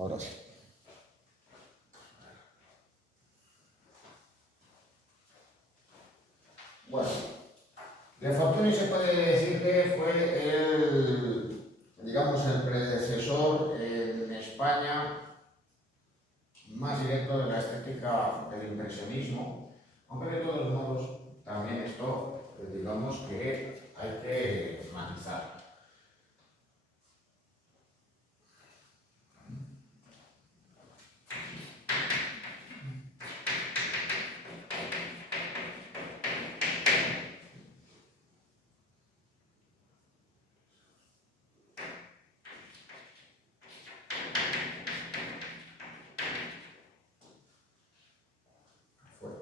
Ahora sí. Bueno, de Fortuny se puede decir que fue digamos, el predecesor en España más directo de la estética del impresionismo, aunque de todos modos también esto, digamos que hay que matizar. Bueno,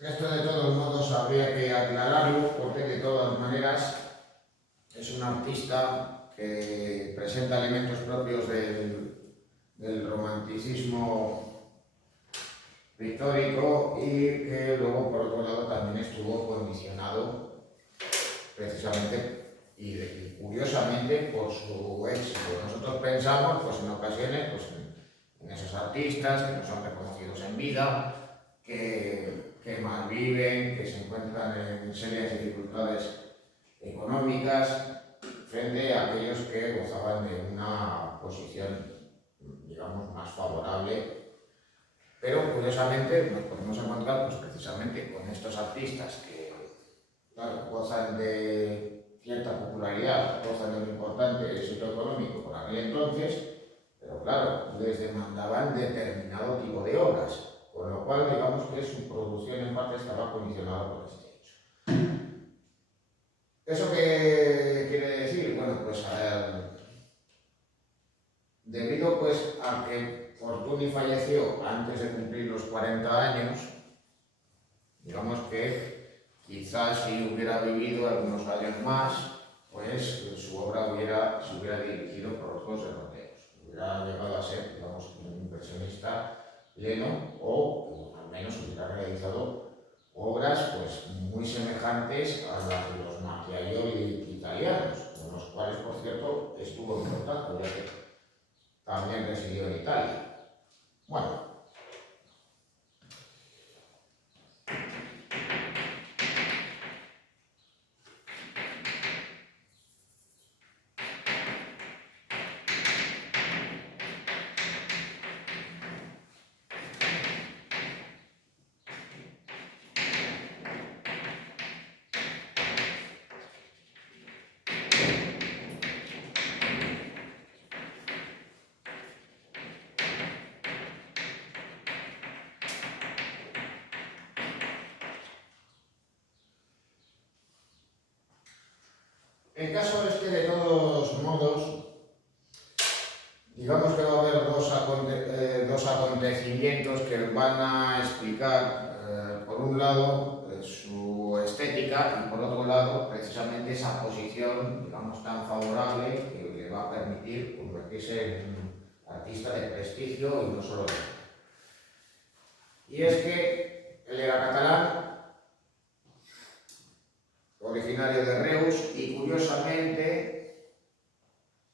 esto de todos modos habría que aclararlo porque de todas maneras es un artista que presenta elementos propios del romanticismo pictórico y que luego por otro lado también estuvo condicionado precisamente y curiosamente por su éxito. Nosotros pensamos pues en ocasiones pues, en esos artistas que no son reconocidos en vida, que malviven, que se encuentran en serias dificultades económicas frente a aquellos que gozaban de una posición, digamos, más favorable. Pero curiosamente nos podemos encontrar pues, precisamente con estos artistas que, claro, gozan de cierta popularidad, gozan de un importante éxito económico por aquel entonces, pero claro, les demandaban determinado tipo de obras, con lo cual digamos que su producción en parte estaba condicionada por este hecho. ¿Eso qué quiere decir? Bueno, pues debido pues a que Fortuny falleció antes de cumplir los 40 años, digamos que quizás si hubiera vivido algunos años más, pues su obra se hubiera dirigido por otros derroteros. Hubiera llegado a ser, digamos, un impresionista pleno o al menos hubiera realizado obras pues, muy semejantes a las de los Macchiaioli italianos, con los cuales, por cierto, estuvo en contacto, ya que también residió en Italia. Bueno, el caso es que de todos modos, digamos que va a haber dos acontecimientos que van a explicar, por un lado, su estética y por otro lado, precisamente esa posición, digamos, tan favorable que le va a permitir convertirse en un artista de prestigio y no solo de... Y es que él era catalán, originario de Reus y curiosamente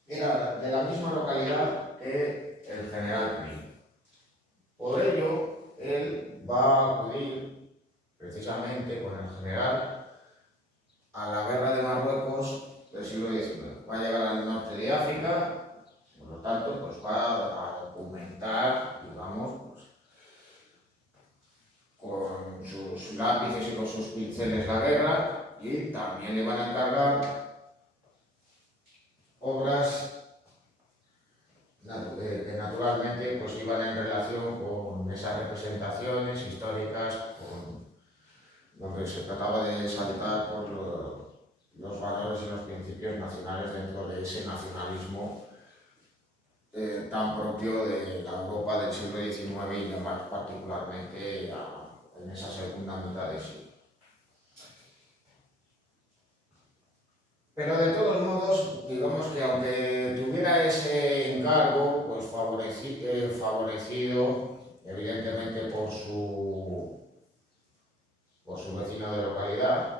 era de la misma localidad que el general Prim. Por ello, él va a acudir precisamente con el general a la guerra de Marruecos del siglo XIX. Va a llegar al norte de África, por lo tanto, pues va a documentar, digamos, pues, con sus lápices y con sus pinceles la guerra. Y también le van a encargar obras que naturalmente pues iban en relación con esas representaciones históricas, donde se trataba de exaltar por los valores y los principios nacionales dentro de ese nacionalismo tan propio de la Europa del siglo XIX y más particularmente en esa segunda mitad del siglo. Pero de todos modos, digamos que aunque tuviera ese encargo, pues favorecido evidentemente por su vecino de localidad,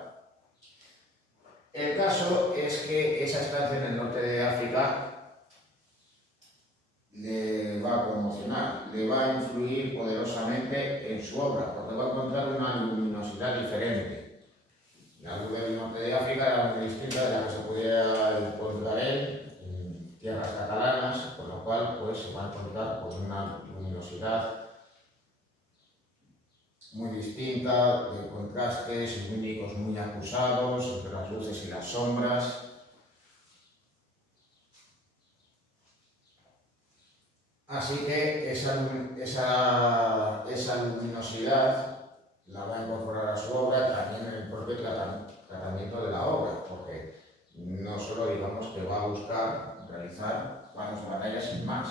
el caso es que esa estancia en el norte de África le va a conmocionar, le va a influir poderosamente en su obra, porque va a encontrar una luminosidad diferente. La luz del norte de África era muy distinta de la que se pudiera encontrar él en tierras catalanas, con lo cual pues, se va a encontrar con una luminosidad muy distinta, de contrastes lumínicos muy acusados entre las luces y las sombras. Así que esa luminosidad la va a incorporar a su obra, también en el propio tratamiento de la obra, porque no solo digamos que va a buscar realizar varias batallas sin más,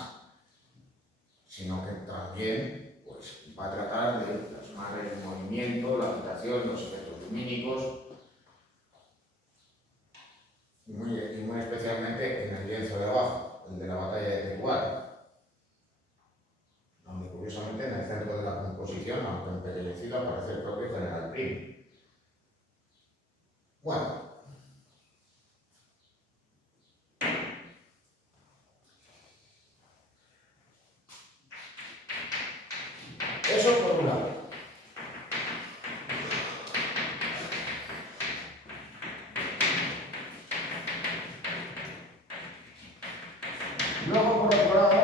sino que también pues, va a tratar de plasmar el movimiento, la agitación, los efectos lumínicos, y muy especialmente en el lienzo de abajo, el de la batalla de Tetuán, donde curiosamente en el centro de la composición, aunque empequeñecido, aparece el propio general Prim. Bueno, eso por un lado. Luego, por otro lado,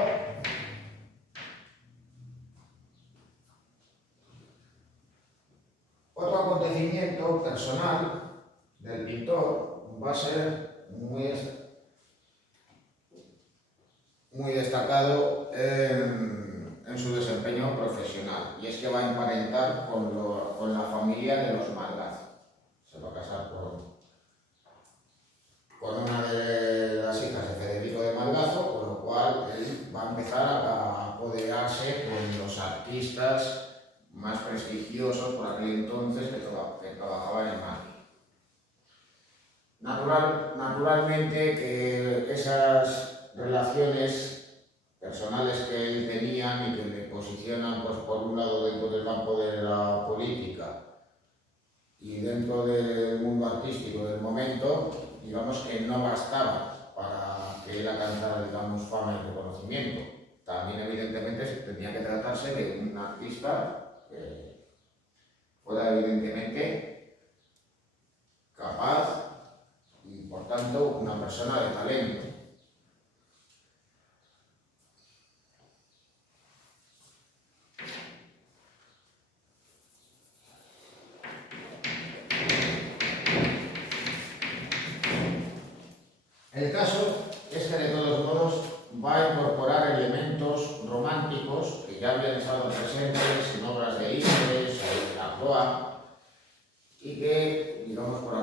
otro acontecimiento personal del pintor va a ser muy destacado en su desempeño profesional, y es que va a emparentar con la familia de los Malgaz. Se va a casar con una de las hijas de Federico de Malgazo, con lo cual él va a empezar a apoderarse con los artistas más prestigiosos por aquel entonces que trabajaban en Madrid. Naturalmente que esas relaciones personales que él tenía y que le posicionan pues, por un lado dentro del campo de la política y dentro del mundo artístico del momento, digamos que no bastaba para que él alcanzara, digamos, fama y reconocimiento. También evidentemente tenía que tratarse de un artista que fuera evidentemente capaz y por tanto una persona de talento. El caso es que de todos modos va a incorporar elementos románticos que ya habían estado presentes en obras de Ives o de Lacroix y que, digamos, por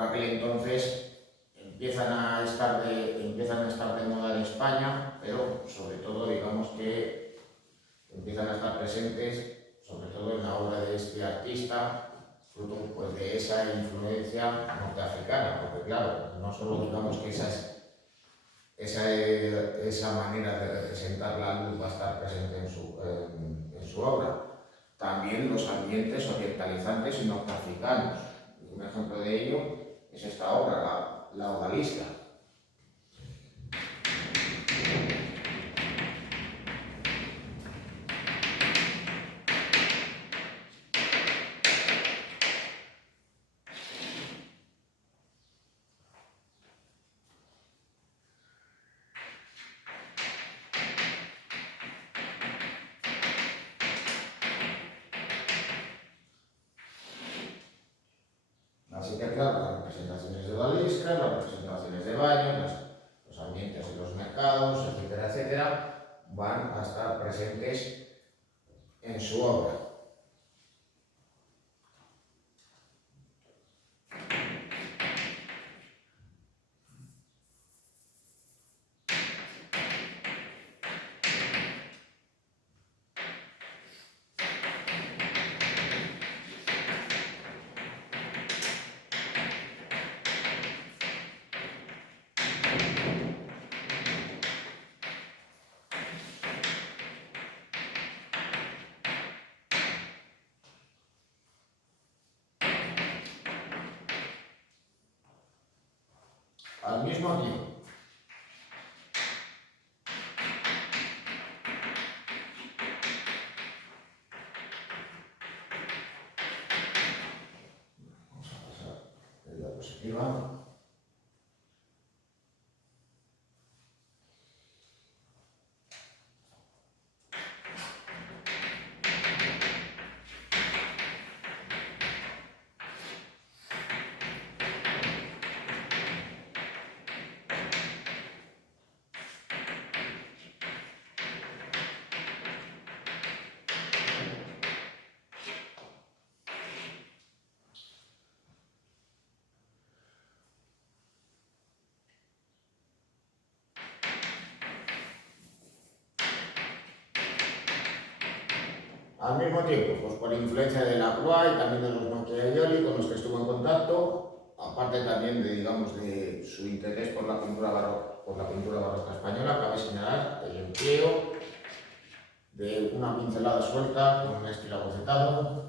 aquel entonces empiezan a estar de moda en España, pero sobre todo, digamos que empiezan a estar presentes, sobre todo en la obra de este artista, fruto pues, de esa influencia norteafricana, porque claro, no solo digamos que esa manera de representar la luz va a estar presente en su obra, también los ambientes orientalizantes y norteafricanos. Un ejemplo de ello es esta obra, La Odalisca. Así que claro, las representaciones de odalisca, las representaciones de baño, los ambientes y los mercados mercados, etcétera, etcétera, van a estar presentes en su obra. Al mismo tiempo, vamos a pasar de diapositiva. Al mismo tiempo, pues por influencia de Lacroix y también de los Macchiaioli con los que estuvo en contacto, aparte también de, digamos, de su interés por la pintura barroca española, cabe señalar el empleo de una pincelada suelta con un estilo abocetado,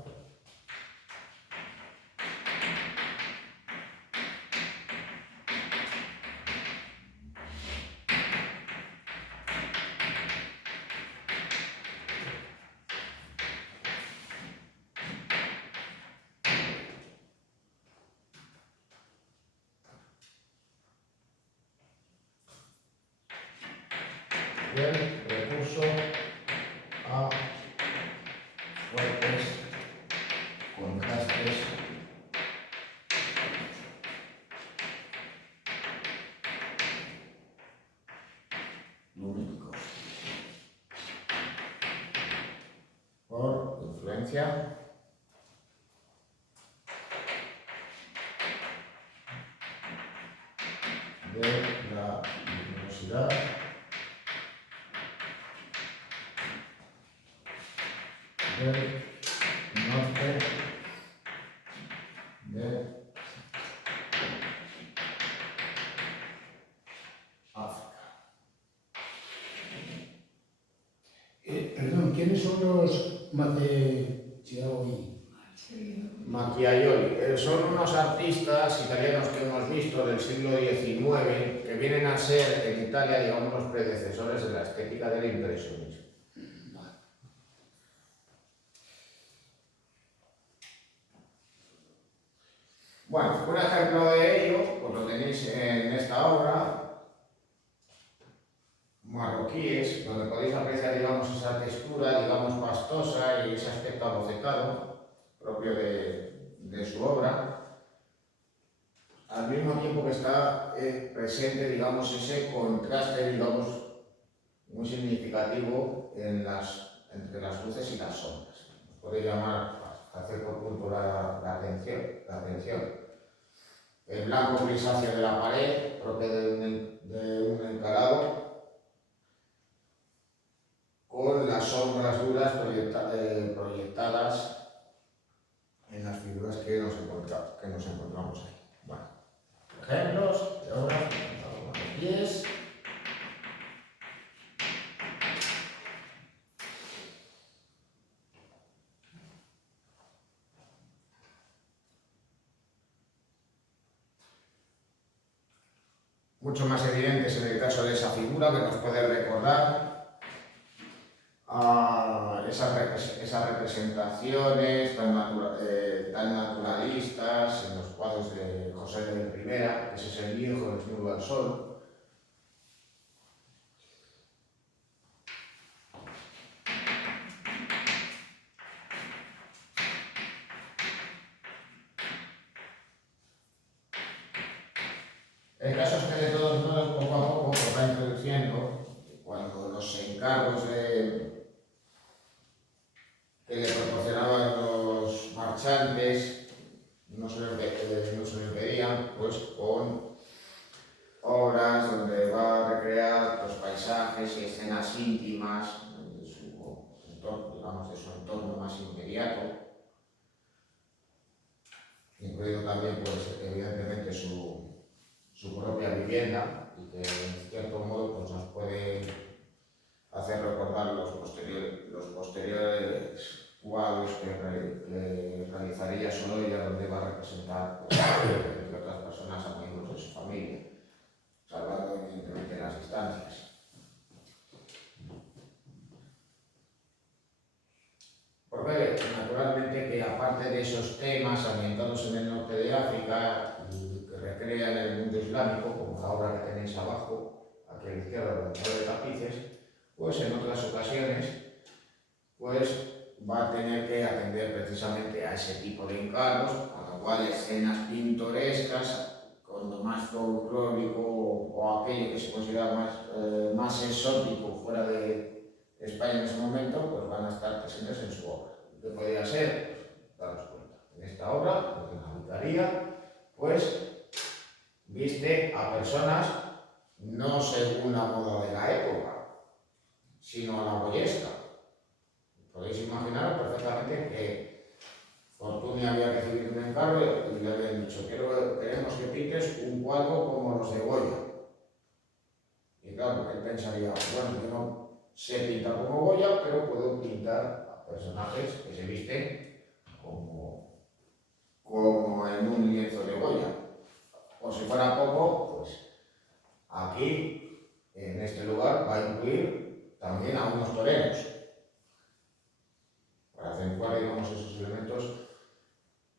del recurso a fuertes contrastes lumínicos por influencia de la luminosidad del norte de África. Perdón, ¿quiénes son los Macchiaioli? Macchiaioli son unos artistas italianos que hemos visto del siglo XIX que vienen a ser en Italia, digamos, los predecesores de la estética del impresionismo. Bueno, un ejemplo de ello, pues lo tenéis en esta obra, Marroquíes, donde podéis apreciar, digamos, esa textura, digamos, pastosa y ese aspecto abocetado propio de su obra, al mismo tiempo que está presente, digamos, ese contraste, digamos, muy significativo entre las luces y las sombras. Os puede llamar a cierto punto la atención. El blanco grisáceo de la pared, propio de un encalado, con las sombras duras proyectadas en las figuras que nos encontramos ahí. Bueno, ejemplos de obras de pies. Mucho más evidentes en el caso de esa figura que nos puede recordar a esas representaciones tan naturalistas en los cuadros de José de Rivera, que es el viejo desnudo al sol. El caso es que de todos modos, poco a poco poco va introduciendo cuando los encargos que le proporcionaban los marchantes no se les pedían, pues con obras donde va a recrear los paisajes y escenas íntimas de su entorno, digamos, de su entorno más inmediato, incluido también, pues, evidentemente su propia vivienda, y que en cierto modo pues, nos puede hacer recordar los posteriores cuadros que realizaría Sorolla, donde va a representar, entre otras personas, a miembros de su familia, salvando evidentemente las distancias. Porque naturalmente que aparte de esos temas ambientados en el norte de África y que recrean el mundo islámico, como la obra que tenéis abajo, aquí a la izquierda, de tapices, pues en otras ocasiones pues va a tener que atender precisamente a ese tipo de encargos, con lo cual escenas pintorescas, con lo más folclórico o aquello que se considera más exótico fuera de España en ese momento, pues van a estar presentes en su obra. ¿Qué podría ser? Daros cuenta. En esta obra, en la vicaría, pues viste a personas no según la moda de la época, sino a la boyesca. Podéis imaginaros perfectamente que Fortuny había recibido un encargo y le habían dicho: queremos que pintes un cuadro como los de Goya. Y claro, él pensaría: bueno, yo no sé pintar como Goya, pero puedo pintar a personajes que se visten como en un lienzo de Goya. O si fuera poco, pues aquí, en este lugar, va a incluir también a unos toreros, para acentuar, digamos, esos elementos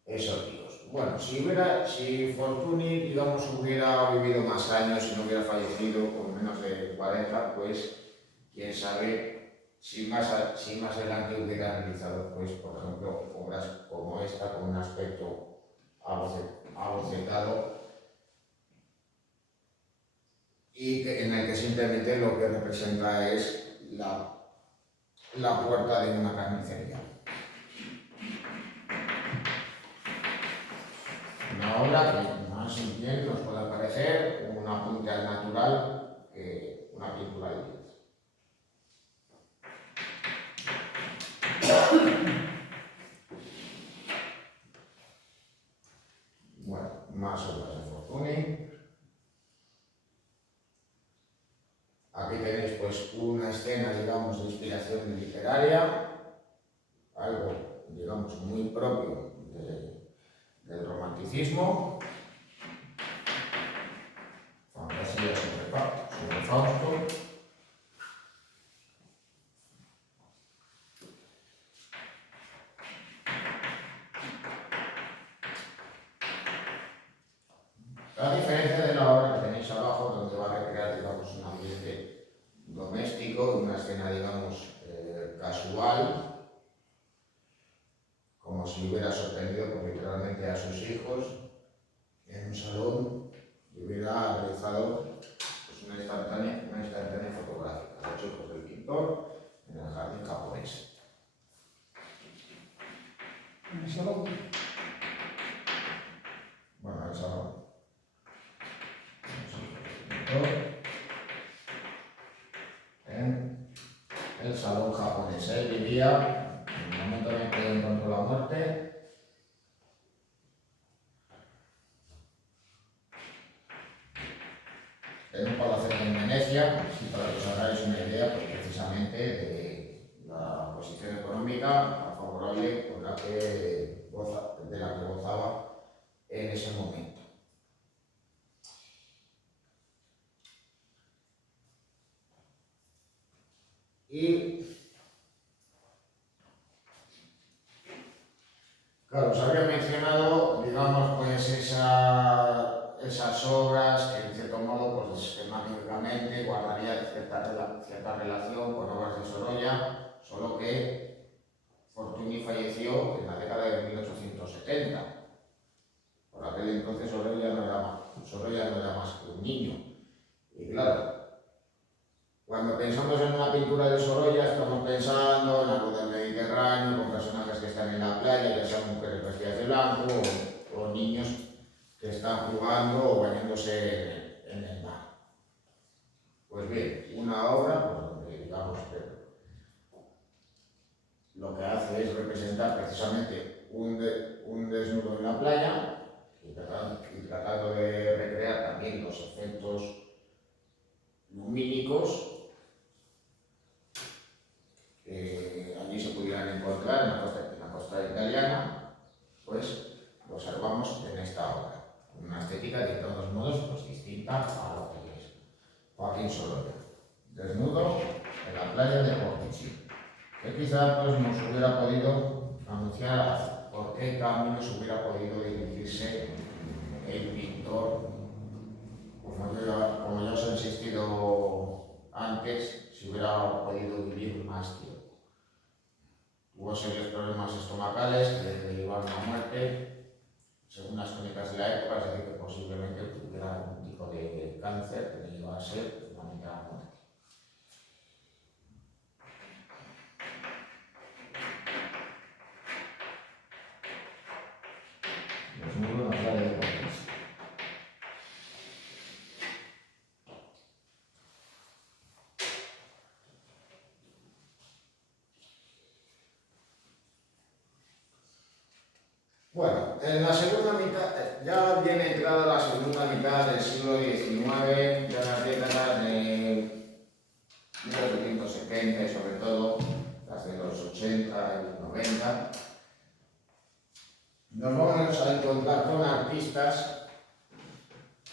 exóticos. Bueno, si Fortuny, digamos, hubiera vivido más años y no hubiera fallecido con menos de 40, pues quién sabe si más adelante hubiera realizado, pues, por ejemplo, obras como esta, con un aspecto abocetado y en el que simplemente lo que representa es la puerta de una carnicería. Una obra que más bien nos puede parecer un apunte al natural que una pintura de lienzo. Bueno, más obras de Fortuny. Aquí tenéis pues una escena, digamos, de inspiración literaria, algo, digamos, muy propio del romanticismo, fantasía sobre Fausto. A diferencia de la obra que tenéis abajo, donde va a recrear, digamos, un ambiente doméstico, una escena, digamos, casual, como si hubiera sorprendido pues, literalmente a sus hijos en un salón y hubiera realizado pues, una instantánea fotográfica de los hijos del pintor en el jardín japonés. ¿En el salón? Bueno, el salón. Los hijos del pintor en el salón japonés. Él vivía, en el momento en el que encontró la muerte, en un palacete en Venecia, y para que os hagáis una idea, pues, precisamente de la posición económica favorable con de la que gozaba en ese momento. Y claro, os había mencionado, digamos, pues esas obras que en cierto modo, pues esquemáticamente guardaría cierta relación con obras de Sorolla, solo que Fortuny falleció en la década de 1870. Por aquel entonces Sorolla no era más que un niño. Y claro, Cuando pensamos en una pintura de Sorolla, estamos pensando en algo del Mediterráneo, con personajes que están en la playa, ya sean mujeres vestidas de blanco o niños que están jugando o bañándose en el mar. Pues bien, una obra, pues donde digamos que lo que hace es representar precisamente un desnudo en la playa y tratando de recrear también los efectos lumínicos que allí se pudieran encontrar en la costa italiana, pues lo observamos en esta obra. Una estética de todos modos pues, distinta a lo que es Joaquín Sorolla. Desnudo en la playa de Portici, que quizá pues, nos hubiera podido anunciar por qué caminos hubiera podido dirigirse el pintor, como ya os he insistido antes, si hubiera podido vivir más tiempo. Tuvo serios problemas estomacales que le derivaron a muerte, según las crónicas de la época, es decir, que posiblemente tuviera algún tipo de cáncer que le iba a ser finalmente a la muerte. Desnudo en la playa de Portici. Bueno, en la segunda mitad, ya viene entrada la segunda mitad del siglo XIX, ya las décadas de 1870 y sobre todo las de los 80 y 90, nos vamos a encontrar con artistas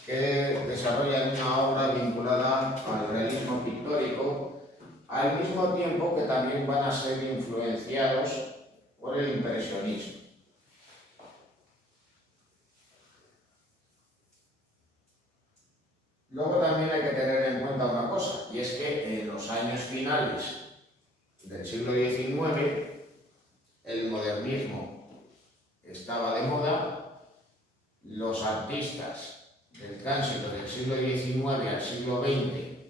que desarrollan una obra vinculada al realismo pictórico, al mismo tiempo que también van a ser influenciados por el impresionismo. Luego también hay que tener en cuenta una cosa, y es que en los años finales del siglo XIX el modernismo estaba de moda, los artistas del tránsito del siglo XIX al siglo XX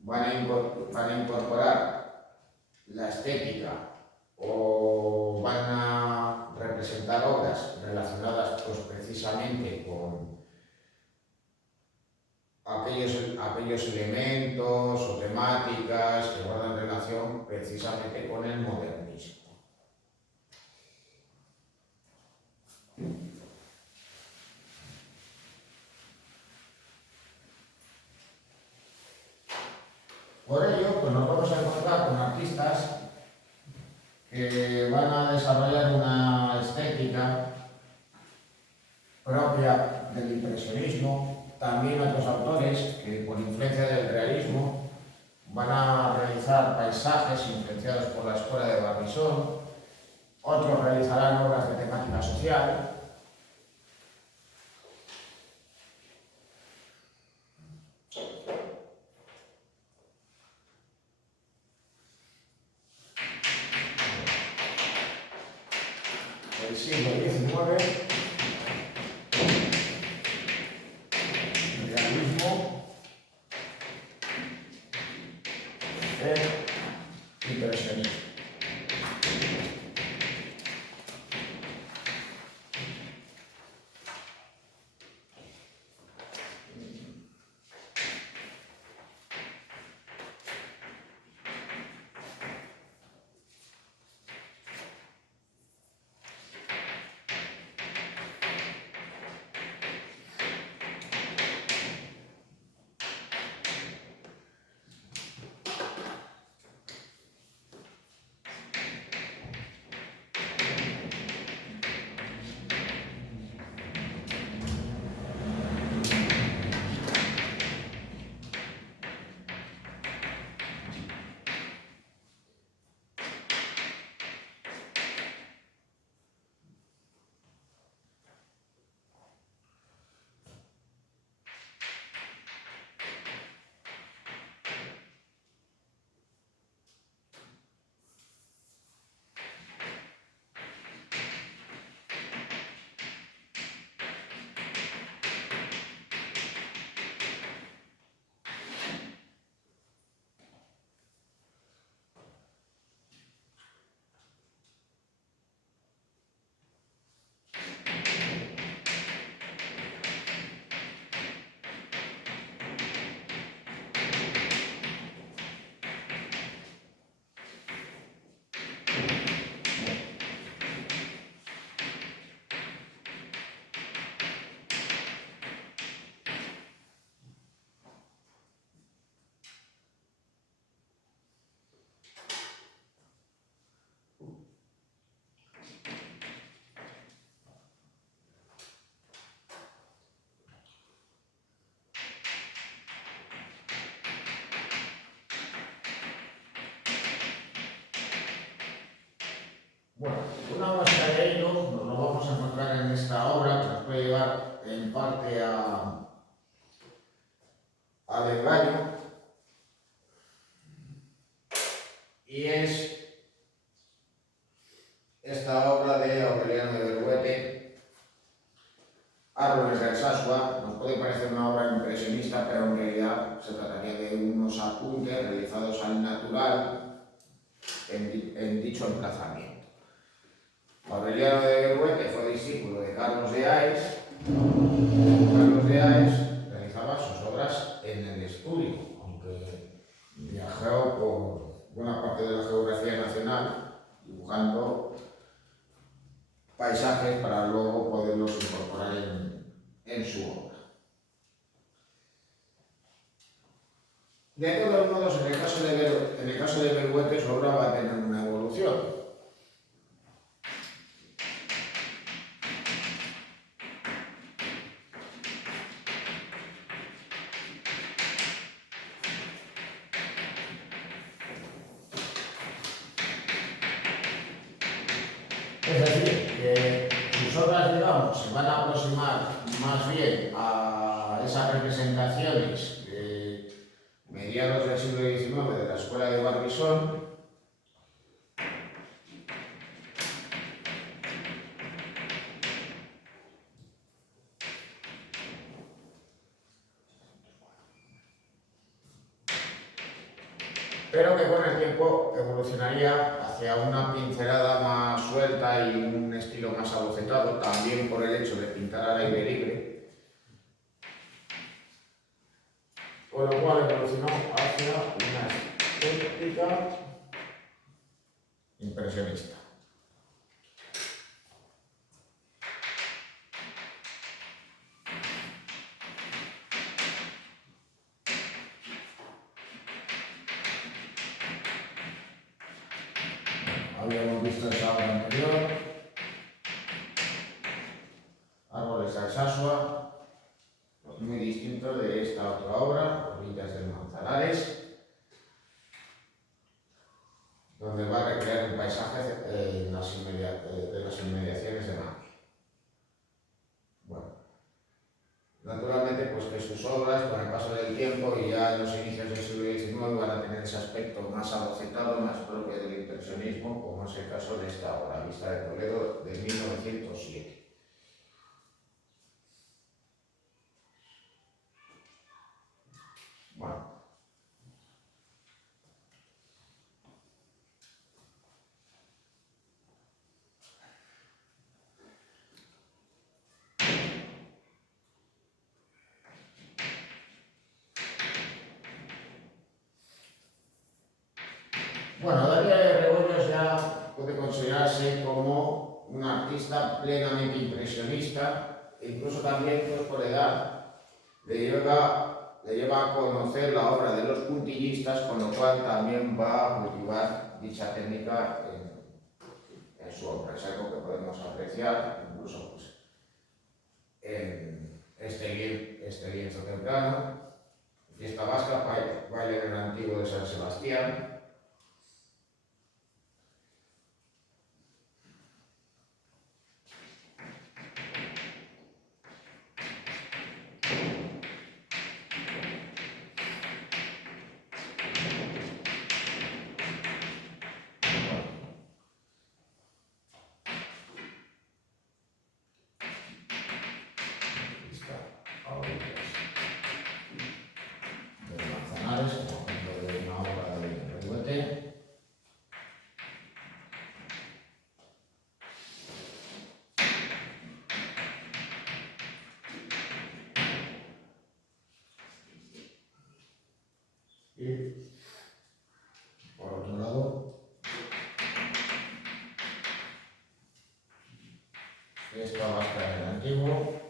van a incorporar la estética o van a representar obras relacionadas pues, precisamente con aquellos elementos o temáticas que guardan relación precisamente con el modernismo. Por ello, pues nos vamos a encontrar con artistas que van a desarrollar una estética propia del impresionismo, también otros autores que por influencia del realismo van a realizar paisajes influenciados por la escuela de Barbizon, otros realizarán obras de temática social. El siglo XIX, realismo, impresionismo. Bueno, una muestra de ello nos lo vamos a encontrar en esta obra que nos puede llevar en parte al engaño, y es esta obra de Aureliano de Berruete, Árboles de Alsasua. Nos puede parecer una obra impresionista, pero en realidad se trataría de unos apuntes realizados al natural en dicho emplazamiento. Aureliano de Berruete fue discípulo de Carlos de Aes. Carlos de Aes realizaba sus obras en el estudio, aunque viajó por buena parte de la geografía nacional dibujando paisajes para luego poderlos incorporar en su obra. De todos modos, en el caso de Berruete, su obra va a tener una evolución. Es decir, que sus obras, digamos, se van a aproximar más bien a esas representaciones de mediados del siglo XIX de la escuela de Barbizon, pero que con el tiempo evolucionaría hacia una pincelada más suelta y un estilo más abocetado, también por el hecho de pintar al aire libre, con lo cual evolucionó hacia una estética impresionista. Habíamos visto esa obra anterior, Árboles de Alsasua, muy distinto de esta otra obra, Orillas del Manzanares, donde va a recrear un paisaje de las inmediaciones de Madrid. Bueno, naturalmente, pues que sus obras, con el paso del tiempo y ya en los inicios del siglo XIX, van a tener ese aspecto más abocetado, más propio del impresionismo, como es el caso de esta obra, Vista de Toledo, de 1907. Bueno. Bueno, Darío de Rebollos ya puede considerarse como un artista plenamente impresionista, e incluso también, pues por edad, le lleva a conocer la obra de los puntillistas, con lo cual también va a cultivar dicha técnica en su obra. Es algo que podemos apreciar incluso pues, en este lienzo temprano, Fiesta Vasca, baile del antiguo de San Sebastián. Y por otro lado, Fiesta Vasca del Antiguo,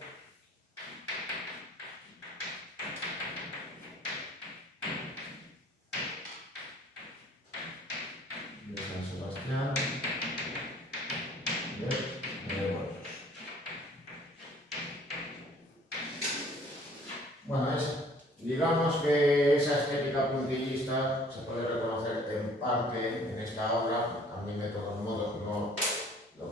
de San Sebastián, de Rebollos. Bueno, digamos que esa estética puntillista se puede reconocer en parte en esta obra. A mí, de todos modos, no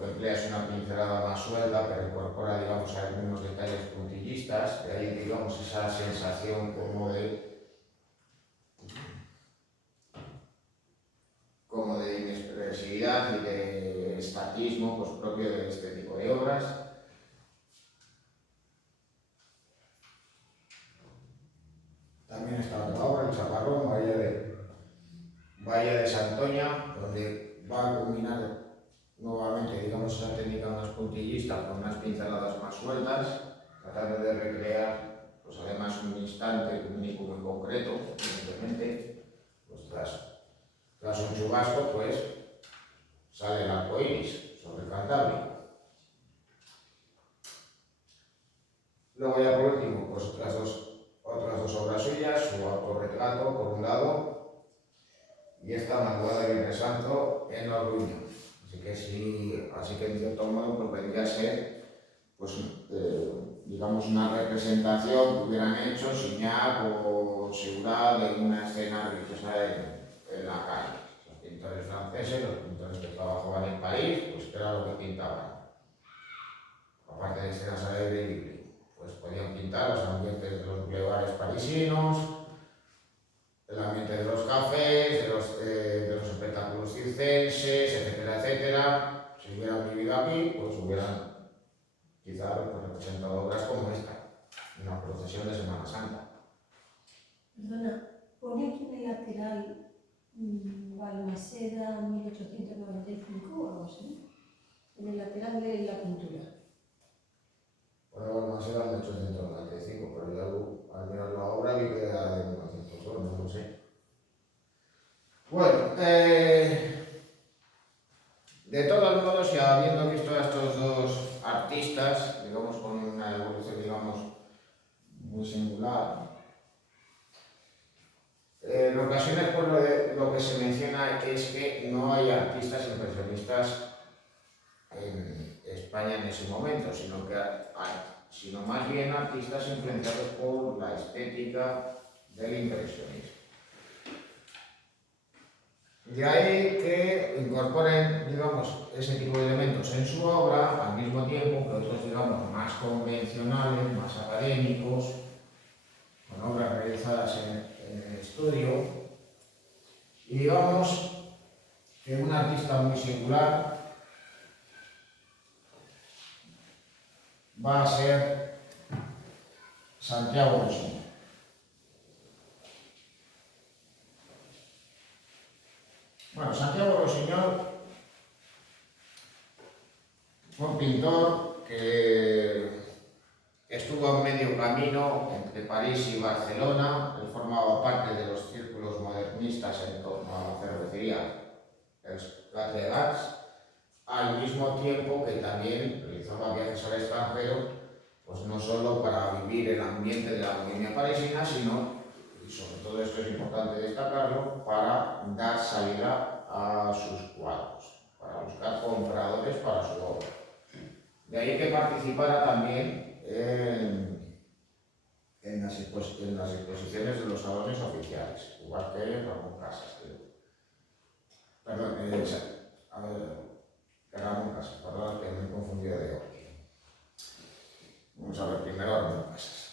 que emplea es una pincelada más suelta, pero incorpora, digamos, algunos detalles puntillistas, de ahí, digamos, esa sensación como de inexpresividad y de estatismo, pues propio de este tipo de obras. También está otra obra, el Chaparrón, Bahía de Santoña, donde va a combinar nuevamente, digamos, esa técnica más puntillista con unas pinceladas más sueltas, tratando de recrear, pues además un instante único muy concreto, evidentemente, pues tras un chubasco, pues sale el arco iris sobre Cantabria. Luego ya por último, pues otras dos obras suyas, su autorretrato por un lado y esta Madrugada de Viernes Santo en Orduña. Así que en cierto modo pues vendría a ser, pues, digamos, una representación que hubieran hecho Signac o Seurat de una escena religiosa en la calle. Los pintores franceses, los pintores que trabajaban en París, pues era lo que pintaban. Aparte de escenas al aire libre, pues podían pintar los ambientes de los boulevards parisinos, el ambiente de los cafés, de los espectáculos circenses, etcétera, etcétera. Si hubieran vivido aquí, pues hubieran quizá representado obras como esta, una procesión de Semana Santa. Perdona, pone aquí en el lateral Balmaseda 1895 o algo así, en el lateral de la pintura. Bueno, Balmaseda de 1895, pero ya al menos la obra vi que era de 1902, no lo sé. Bueno, de todos modos, ya habiendo visto a estos dos artistas, digamos, con una evolución, digamos, muy singular, en ocasiones pues, lo que se menciona es que no hay artistas impresionistas en España en ese momento, sino más bien artistas influenciados por la estética del impresionismo. De ahí que incorporen, digamos, ese tipo de elementos en su obra, al mismo tiempo que otros, digamos, más convencionales, más académicos, con obras realizadas en el estudio. Y digamos que un artista muy singular va a ser Santiago Rossinyol. Bueno, Santiago Rossinyol fue un pintor que estuvo a medio camino entre París y Barcelona. Él formaba parte de los círculos modernistas en torno a la cervecería Quatre Gats, al mismo tiempo que también realizaba viajes al extranjero, pues no solo para vivir el ambiente de la bohemia parisina, sino, y sobre todo esto es importante destacarlo, para dar salida a sus cuadros, para buscar compradores para su obra. De ahí que participara también en las exposiciones de los salones oficiales, igual que Ramón Casas. Perdón, Ramón Casas, perdón, que me he confundido de orden. Vamos a ver primero Ramón Casas.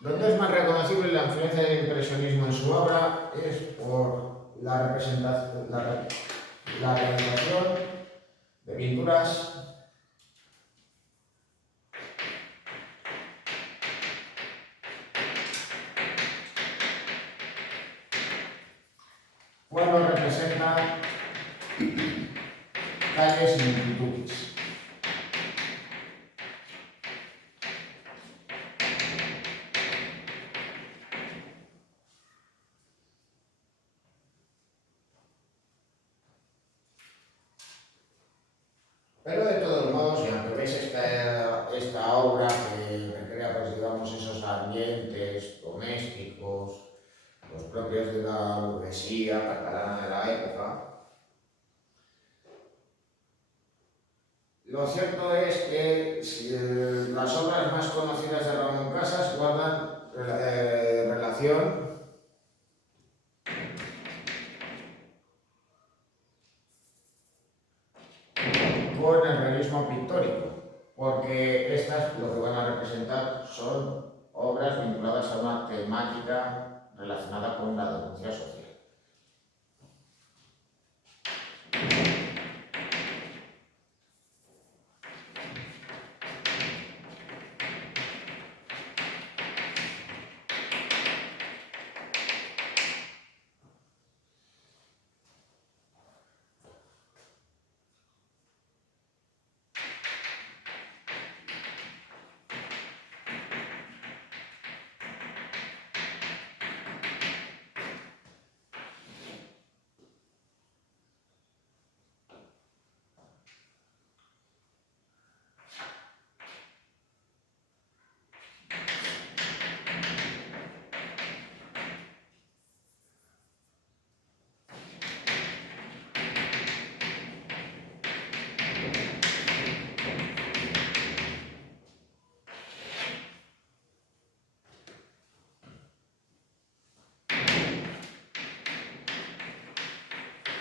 Donde es más reconocible la influencia del impresionismo en su obra es por la representación, la realización de pinturas cuando representa calles y multitudes. Pero de todos modos, y aunque veis esta obra que recrea, pues digamos, esos ambientes domésticos, los propios de la burguesía catalana de la época, lo cierto es que las obras más conocidas de Ramón Casas guardan relación con el realismo pictórico, porque estas lo que van a representar son obras vinculadas a una temática relacionada con la denuncia social.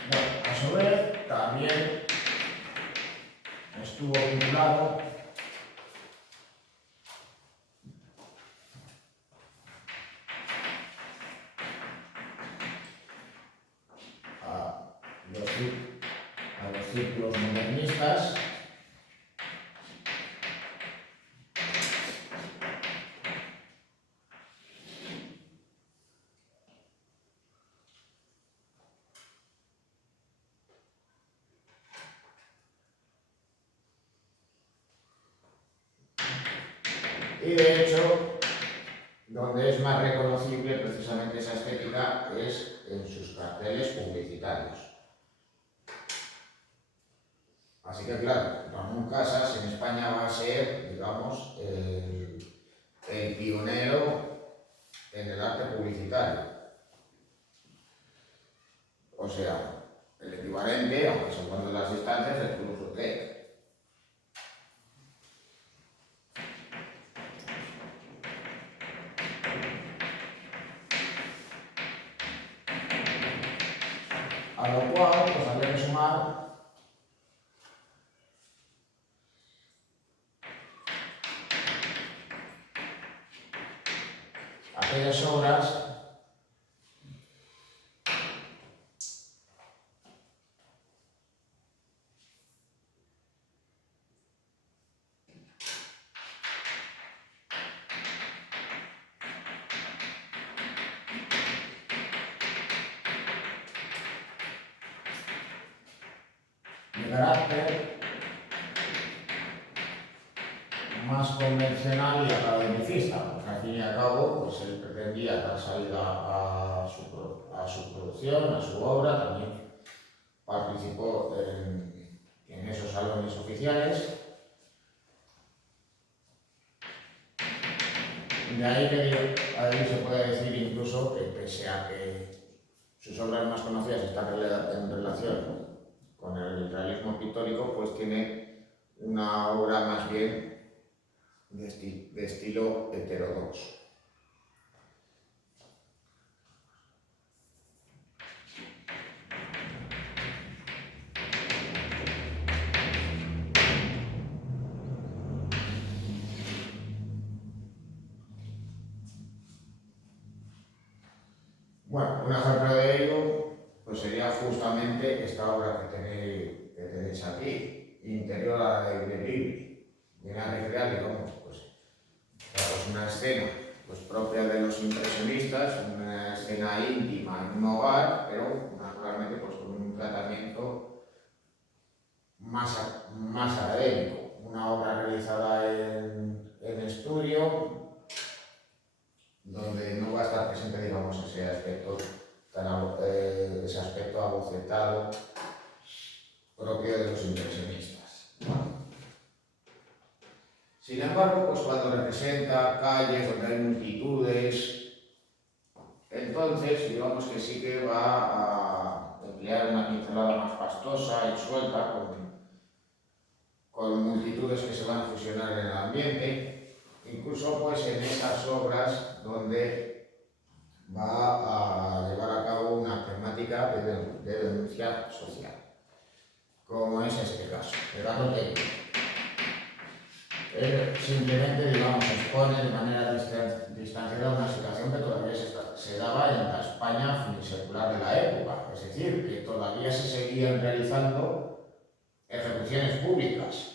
A su vez, también estuvo vinculado a los círculos modernistas, y de hecho, donde es más reconocible precisamente esa estética es en sus carteles publicitarios. Así que claro, Ramón Casas en España va a ser, digamos, el pionero en el arte publicitario. O sea, el equivalente, aunque salvando las distancias, de Toulouse-Lautrec. A lo cual, pues habría que sumar aquellas obras de carácter más convencional y academicista, porque al fin y al cabo pues él pretendía dar salida a su producción, a su obra, también participó en esos salones oficiales. De ahí que ahí se puede decir incluso que pese a que sus obras más conocidas están en relación con el realismo pictórico, pues tiene una obra más bien de estilo heterodoxo. Bueno, un ejemplo de ello pues sería justamente esta obra que tenéis aquí, Interior al aire libre. Viene a recrear, digamos, pues una escena pues propia de los impresionistas, una escena íntima en un hogar, pero naturalmente pues con un tratamiento más académico, una obra realizada en estudio, donde no va a estar presente, digamos, ese aspecto abocetado propio de los impresionistas. Sin embargo, pues cuando representa calles donde hay multitudes, entonces digamos que sí que va a emplear una pincelada más pastosa y suelta, con multitudes que se van a fusionar en el ambiente, incluso pues en esas obras donde va a llevar a cabo una temática de denuncia social, como es este caso. El dato técnico. Él simplemente, digamos, expone de manera distanciada una situación que todavía se daba en la España finisecular de la época, es decir, que todavía se seguían realizando ejecuciones públicas.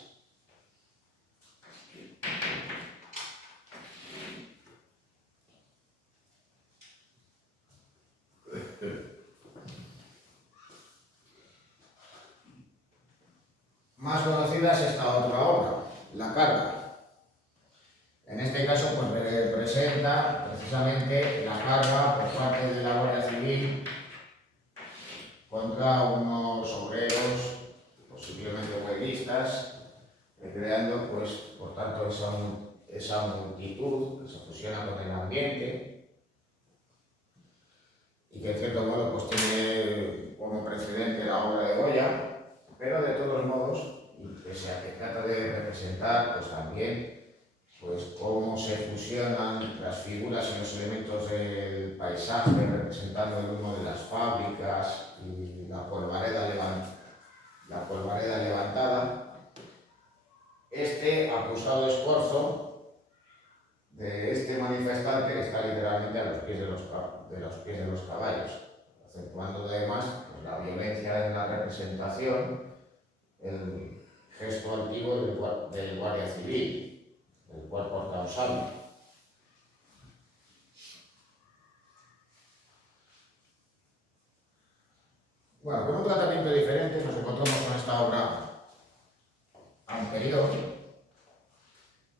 Más conocida es esta otra obra, La Carga. En este caso, pues representa precisamente la carga por parte de la Guardia Civil contra unos obreros, posiblemente huelguistas, creando, pues, por tanto, esa multitud que se fusiona con el ambiente y que, en cierto modo, pues tiene como precedente la obra de Goya, pero de todos modos, y pese a que trata de representar, pues también, pues cómo se fusionan las figuras y los elementos del paisaje, representando el humo de las fábricas y la polvareda levantada. Este acusado esfuerzo de este manifestante está literalmente a los pies de los caballos, acentuando además pues, la violencia en la representación, el gesto altivo del guardia civil, el cual porta usando. Bueno, con un tratamiento diferente nos encontramos con esta obra anterior,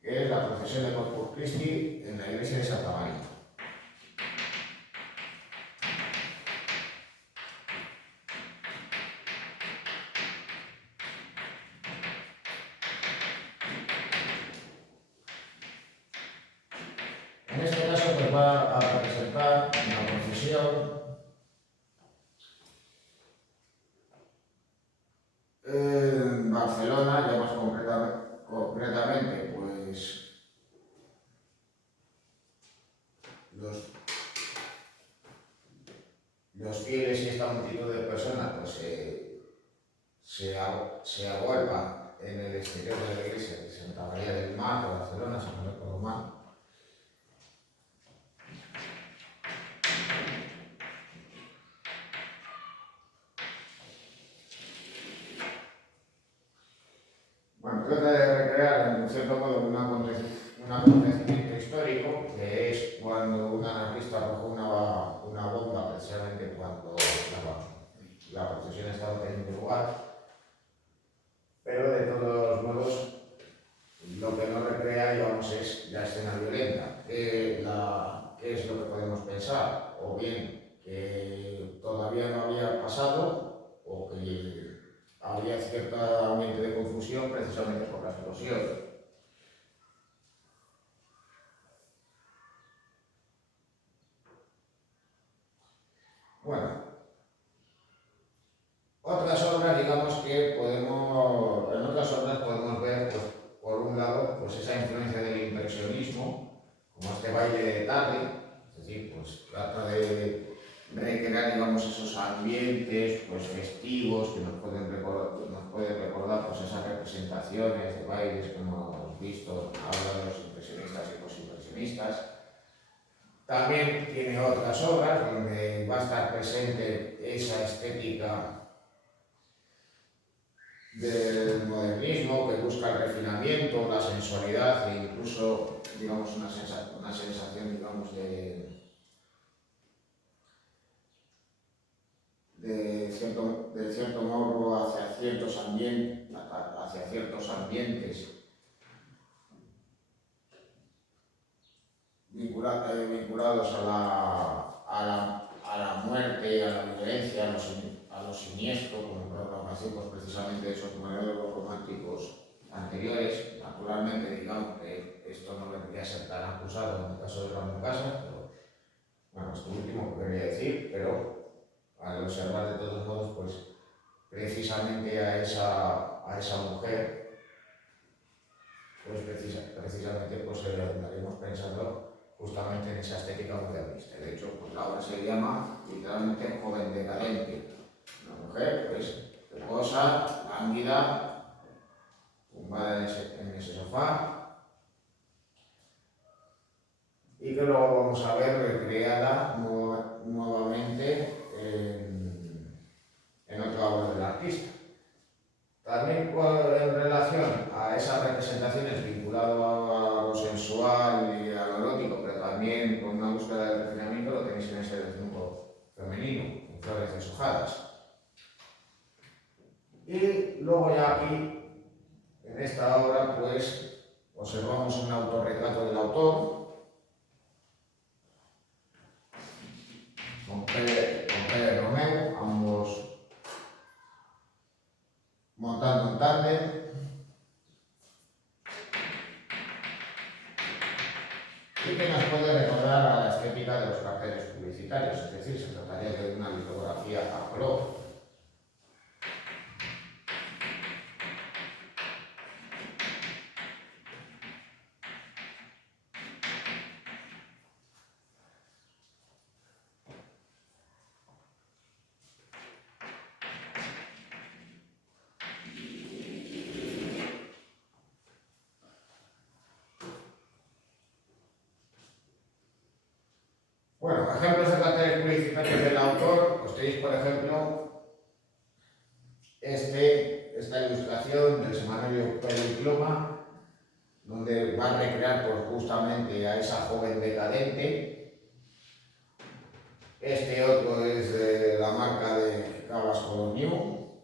que es la procesión de Corpus Christi en la iglesia de Santa María. En este caso pues va a representar una procesión en Barcelona, ya más concretamente pues los fieles y esta multitud de personas pues se agolpa en el exterior de la iglesia de Santa María del Mar de Barcelona, si no recuerdo mal. Bueno, trata de recrear en cierto modo un acontecimiento histórico, que es cuando un anarquista arrojó una bomba precisamente cuando la procesión estaba teniendo lugar, pero de todos modos lo que no recrea, digamos, es la escena violenta. ¿Qué es lo que podemos pensar? O bien que todavía no había pasado, o que había cierto ambiente de confusión precisamente por la explosión. Bueno, otras obras, digamos que en otras obras podemos ver, pues, por un lado, pues esa influencia del impresionismo, como este baile de tarde, es decir, pues trata de recrear, digamos, esos ambientes, pues, festivos que nos pueden recordar pues, esas representaciones de bailes que hemos visto, habla de los impresionistas y posimpresionistas. También tiene otras obras donde va a estar presente esa estética del modernismo que busca el refinamiento, la sensualidad e incluso, digamos, una sensación, digamos, de cierto morbo hacia ciertos ambientes vinculados a la muerte, a la violencia, a lo siniestro, como programación, pues precisamente de esos modelos románticos anteriores. Naturalmente, digamos que esto no debería ser tan acusado en el caso de Ramón Casas, pero bueno, esto último que quería decir, pero al observar de todos modos, pues precisamente a esa mujer, pues precisamente pues andaremos pensando justamente en esa estética modernista. De hecho, pues la obra se llama literalmente Joven decadente. Una mujer, pues, que posa, lánguida, tumbada en ese sofá, y que luego vamos a ver recreada nuevamente en otra obra del artista. También en relación a esas representaciones vinculadas a lo sensual y a lo erótico, pero también con una búsqueda de refinamiento, lo tenéis en ese desnudo femenino, en flores deshojadas. Y luego ya aquí, en esta obra, pues observamos un autorretrato del autor, con Pere Romeu, ambos montando un tándem, y que nos puede recordar a la estética de los carteles publicitarios, es decir, se trataría de una litografía a color. Bueno, ejemplos de carteles publicitarios del autor, pues tenéis, por ejemplo, esta ilustración del semanario Pelo y Pluma, donde va a recrear pues, justamente a esa joven decadente. Este otro es de la marca de Cabas Color New,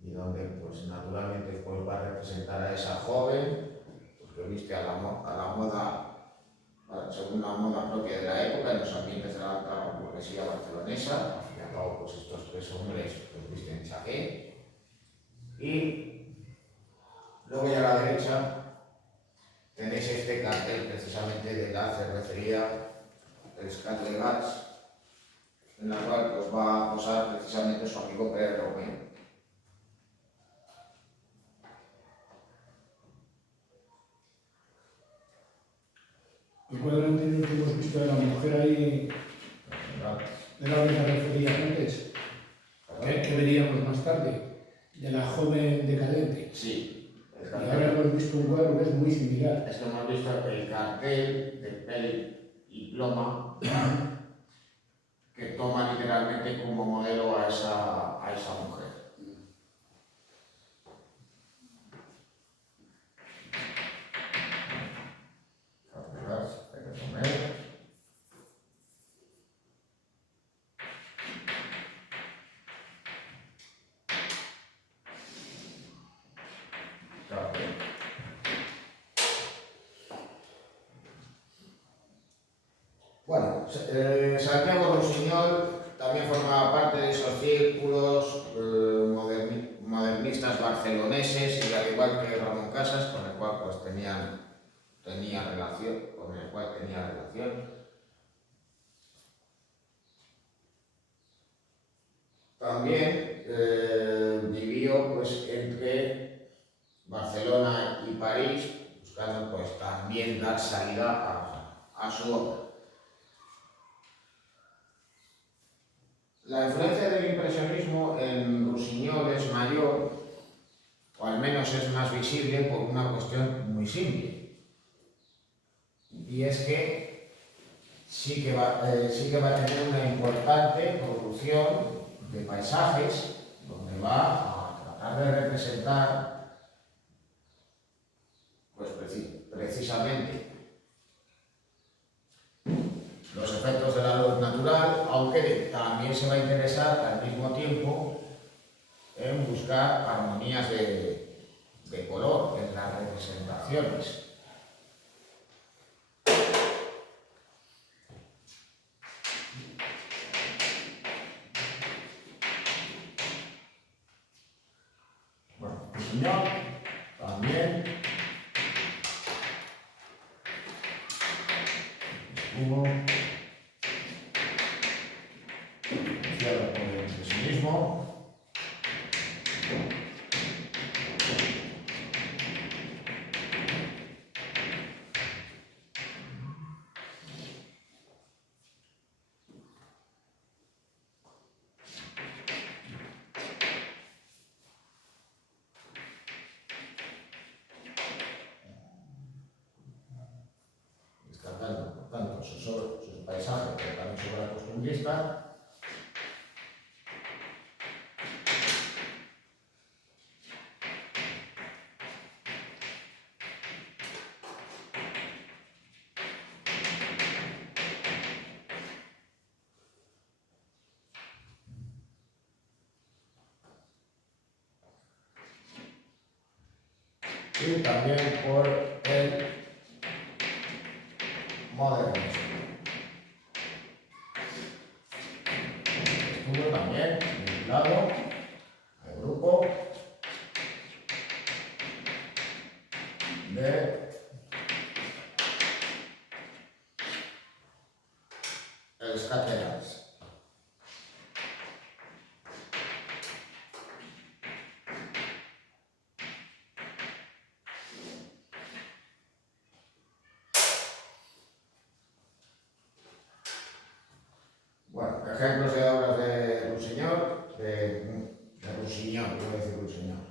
y donde pues, naturalmente pues, va a representar a esa joven pues, que viste a la moda, según la moda propia de la época, en los ambientes de la alta burguesía barcelonesa. Al fin y al cabo, pues estos tres hombres pues, visten chaqué. Y luego ya a la derecha tenéis este cartel precisamente de la cervecería Escato de Gas, en la cual pues, va a posar precisamente su amigo Pere Romeu. El cuadro anterior que hemos visto de la mujer ahí, de la que se refería antes, que veríamos más tarde, de la joven decadente. Sí, Y ahora hemos visto un cuadro que es muy similar. es que hemos visto el cartel de Pelo y Pluma que toma literalmente como modelo a esa mujer. Bueno, Santiago Rusiñol también formaba parte de esos círculos modernistas barceloneses, y al igual que Ramón Casas, con el cual pues, tenía relación. También vivió pues, entre Barcelona y París, buscando pues, también dar salida a su obra. La influencia del impresionismo en Rusiñol es mayor, o al menos es más visible, por una cuestión muy simple. Y es que sí que va a tener una importante producción de paisajes, donde va a tratar de representar pues, precisamente los efectos de la luz natural, aunque también se va a interesar al mismo tiempo en buscar buscar armonías de color en las representaciones. Bueno, el señor también estuvo influenciado por el impresionismo. Destacando, por tanto, sus paisajes, pero también su obra costumbrista. Y también por el modernismo. Estuvo también vinculado al grupo de Els Caterans. Bueno, ejemplos de obras de Rusiñol, quiero decir Rusiñol.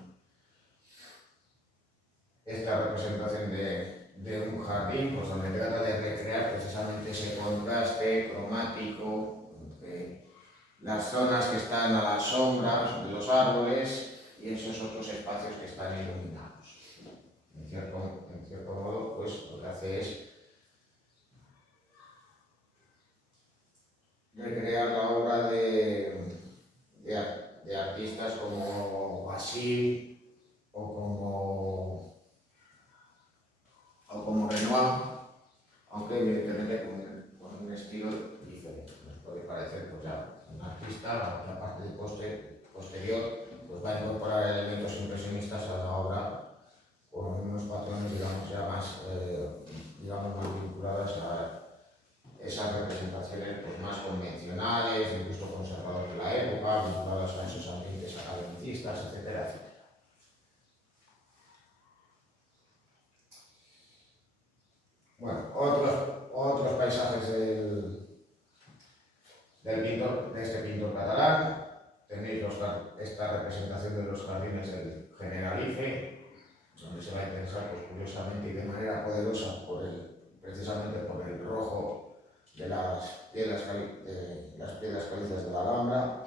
Esta representación de un jardín, pues donde trata de recrear precisamente ese contraste cromático entre las zonas que están a las sombras de los árboles y esos otros espacios que están iluminados. En cierto modo, pues lo que hace es recrear la obra de artistas como Basile o como Renoir, aunque evidentemente con un estilo diferente. Nos puede parecer pues ya un artista, la parte de posterior pues va a incorporar elementos impresionistas a la obra con unos patrones digamos ya más vinculados a esas representaciones pues, más convencionales, incluso conservadoras de la época, vinculadas a esos ambientes academicistas, etcétera, etcétera. Bueno, otros paisajes de este pintor catalán. Tenéis esta representación de los jardines del Generalife, donde se va a interesar pues, curiosamente y de manera poderosa precisamente por el rojo de las piedras calizas de la Alhambra.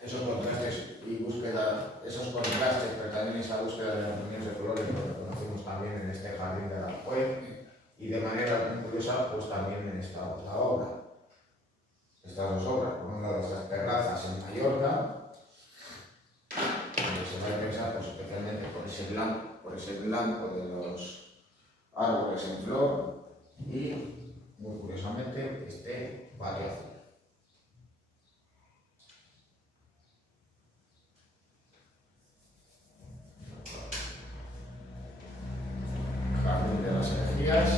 Esos contrastes, pero también esa búsqueda de las uniones de colores, lo que conocemos también en este jardín de Aranjuez, y de manera muy curiosa, pues también en esta otra obra. Estas dos obras, por un lado estas terrazas en Mallorca, donde se va a pensar pues, especialmente por ese blanco de los árboles en flor, y muy curiosamente este barrio azul. Jardín de las Herejías.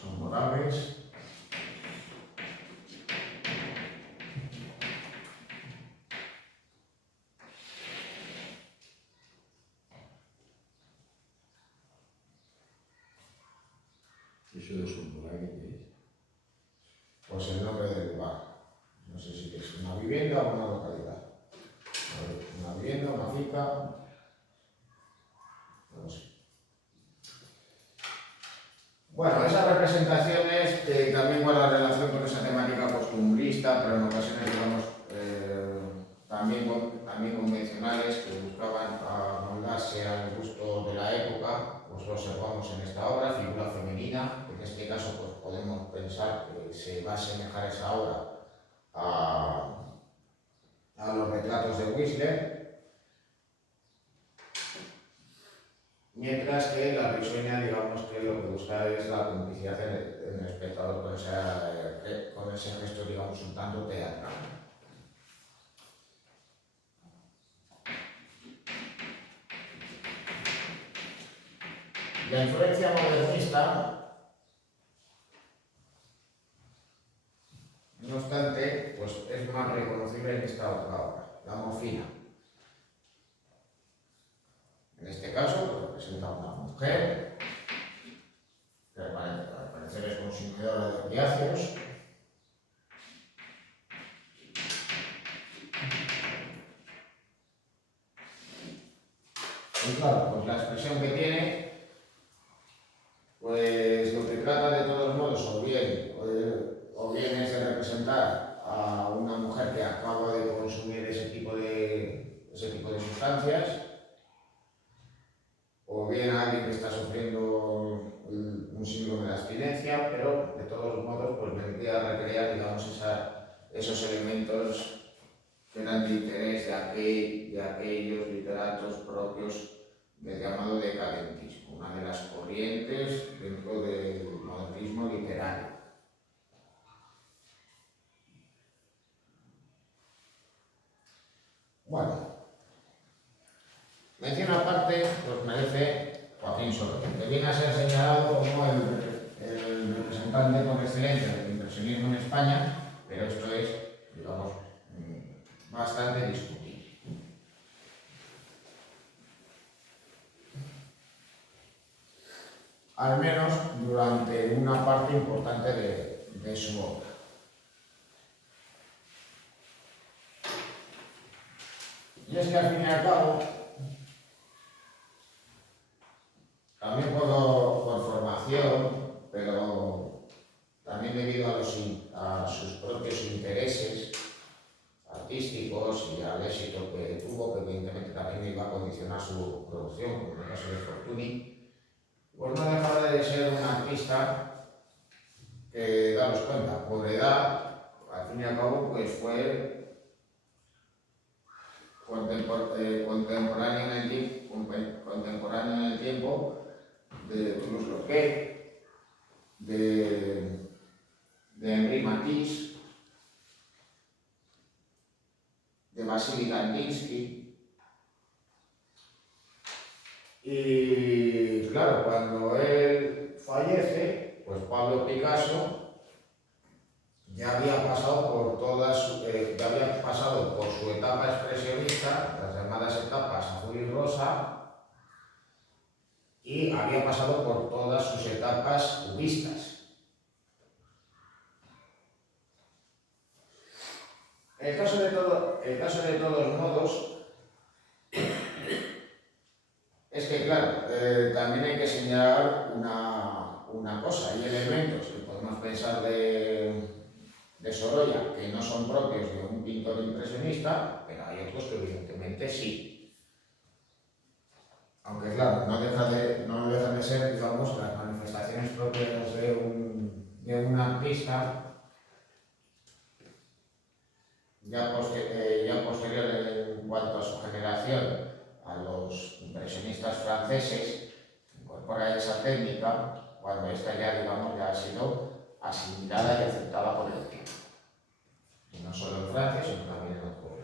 Son morales. ¿Eso de Somborague qué es? Pues el nombre del lugar. No sé si es una vivienda o una localidad. Una vivienda, una finca. No lo sé. Bueno, esas representaciones también guardan relación con esa temática costumbrista, pero en ocasiones, digamos, también convencionales, que buscaban amoldarse al gusto de la época, pues lo observamos en esta obra, figura femenina. En este caso pues podemos pensar que se va a asemejar esa obra a los retratos de Whistler, mientras que la risueña, digamos que lo que busca es la complicidad en el espectador con ese gesto, digamos, un tanto teatral. La influencia modernista, no obstante, pues es más reconocible en esta otra obra, La Morfina. En este caso, pues, representa a una mujer que al parecer es consumidora de opiáceos. Y claro, pues la expresión que tiene, pues lo que trata de todos modos, o bien es de representar a una mujer que acaba de consumir ese tipo de sustancias, o bien a alguien que está sufriendo un síndrome de abstinencia, pero de todos modos pues vendría a recrear, digamos, esos elementos que eran de interés de aquellos literatos propios del llamado decadentismo, una de las corrientes dentro del modernismo literario. Bueno, mención aparte pues merece Joaquín Sorolla, que viene a ser señalado como el representante por excelencia del impresionismo en España, pero esto es, digamos, bastante discutible. Al menos durante una parte importante de su obra. Y es que al fin y al cabo, también por formación, pero también debido a sus propios intereses artísticos y al éxito que tuvo, que evidentemente también iba a condicionar su producción, como en el caso de Fortuny, pues no dejaba de ser un artista que, daros cuenta, por edad, al fin y al cabo, pues fue contemporáneo en el tiempo de Toulouse-Lautrec, de Henri Matisse, de Vasily Kandinsky. Y claro, cuando él fallece, pues Pablo Picasso ya había pasado por su etapa expresionista, las llamadas etapas azul y rosa, y había pasado por todas sus etapas cubistas. El caso de todos modos es que, claro, también hay que señalar una cosa. Hay elementos que podemos pensar de Sorolla que no son propios de un pintor impresionista, pero hay otros que evidentemente sí. Aunque, claro, no dejan de ser, digamos, las manifestaciones propias de un artista ya posterior en cuanto a su generación a los impresionistas franceses, incorpora esa técnica cuando esta ya, digamos, ya ha sido asimilada y aceptada por el tiempo. Y no solo en Francia, sino también en otros lugares.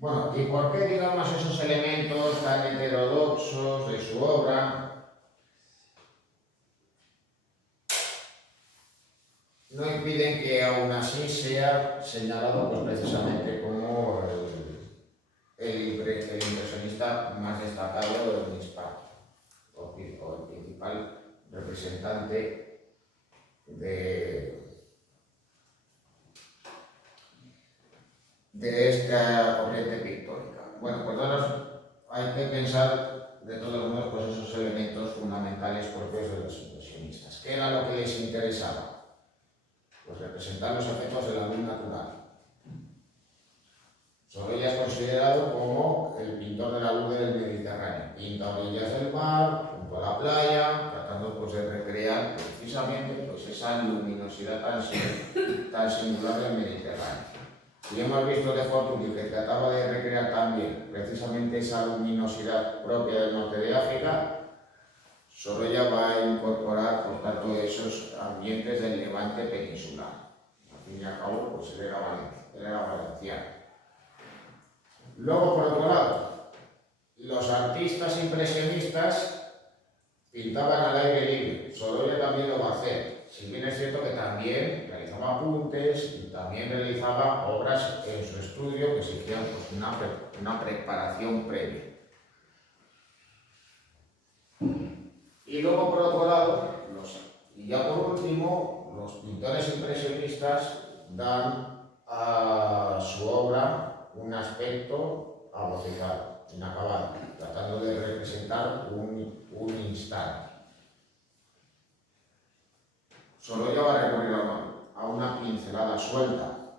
Bueno, ¿y por qué, digamos, esos elementos tan heterodoxos de su obra no impiden que aún así sea señalado pues, precisamente como el impresionista más destacado en España, o el principal representante de esta corriente pictórica? Bueno, pues ahora hay que pensar de todos modos pues, esos elementos fundamentales propios de los impresionistas. ¿Qué era lo que les interesaba? Pues representar los efectos de la luz natural. Sorolla es considerado como el pintor de la luz del Mediterráneo. Pinta a orillas del mar, junto a la playa, tratando pues, de recrear precisamente pues, esa luminosidad tan singular del Mediterráneo. Y hemos visto de Fortuny que trataba de recrear también precisamente esa luminosidad propia del norte de África. Sorolla va a incorporar, por tanto, esos ambientes del levante peninsular. Al fin y al cabo, pues él era valenciano. Luego, por otro lado, los artistas impresionistas pintaban al aire libre. Sorolla también lo va a hacer. Si bien es cierto que también realizaba apuntes y también realizaba obras en su estudio que exigían pues, una preparación previa. Y luego, por otro lado, y ya por último, los pintores impresionistas dan a su obra un aspecto abocejado, inacabado, tratando de representar un instante. Sorolla va a recurrir a una pincelada suelta.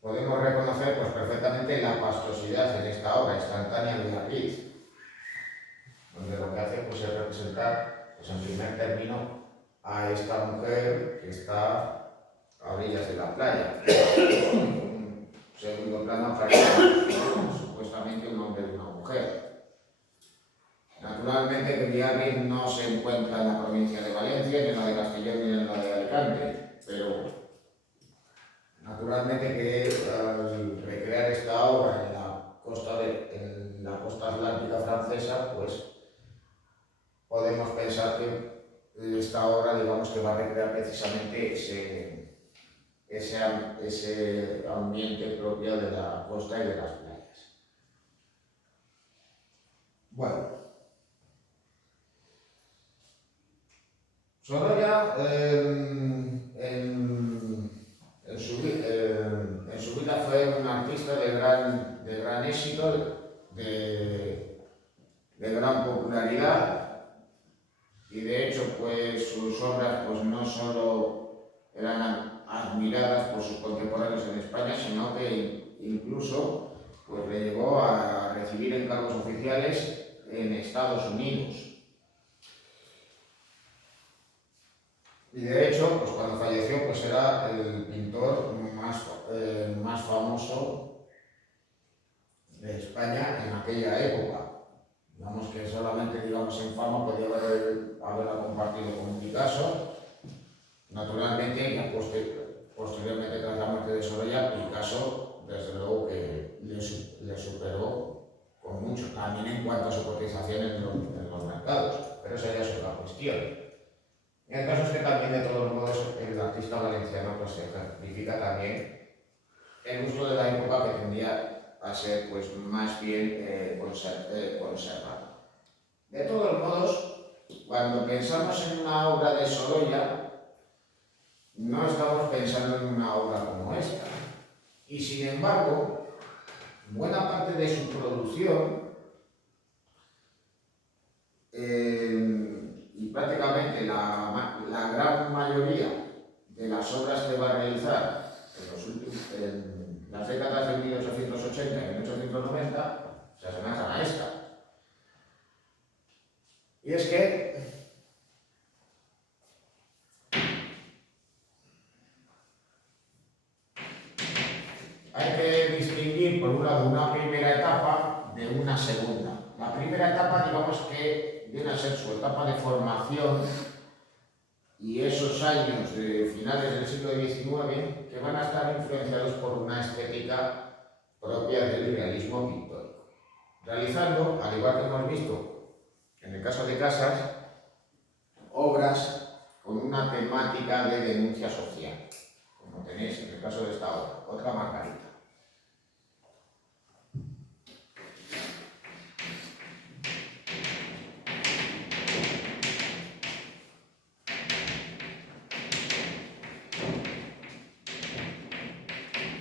Podemos reconocer pues, perfectamente la pastosidad en esta obra instantánea de Beatriz, donde lo que hace pues, es representar, pues, en primer término, a esta mujer que está a orillas de la playa. En segundo plano aparece supuestamente un hombre y una mujer. Naturalmente que Beatriz no se encuentra en la provincia de Valencia, ni en la de Castellón, ni en la de Alicante, pero naturalmente que al recrear esta obra en la costa atlántica francesa, pues podemos pensar que esta obra, digamos, que va a recrear precisamente ese ambiente propio de la costa y de las playas. Bueno, Sorolla en su vida fue un artista de gran éxito, de gran popularidad, y de hecho pues sus obras pues, no solo eran admiradas por sus contemporáneos en España, sino que incluso pues, le llevó a recibir encargos oficiales en Estados Unidos. Y de hecho, pues cuando falleció, pues era el pintor más famoso de España en aquella época. Digamos que solamente, digamos, en fama podía haberla compartido con Picasso. Naturalmente, ya posteriormente, tras la muerte de Sorolla, Picasso, desde luego que le superó con mucho, también en cuanto a su cotización en los mercados, pero esa ya es otra cuestión. El caso es que también, de todos modos, el artista valenciano pues, ejemplifica también el gusto de la época que tendía a ser pues, más bien conservado. De todos modos, cuando pensamos en una obra de Sorolla, no estamos pensando en una obra como esta. Y sin embargo, buena parte de su producción y prácticamente la gran mayoría de las obras que va a realizar en las décadas de 1880 y 1890 se asemejan a esta. Y es que hay que distinguir, por un lado, una primera etapa de una segunda. La primera etapa, digamos que viene a ser su etapa de formación y esos años de finales del siglo XIX que van a estar influenciados por una estética propia del realismo pictórico, realizando, al igual que hemos visto en el caso de Casas, obras con una temática de denuncia social, como tenéis en el caso de esta obra, otra Margarita.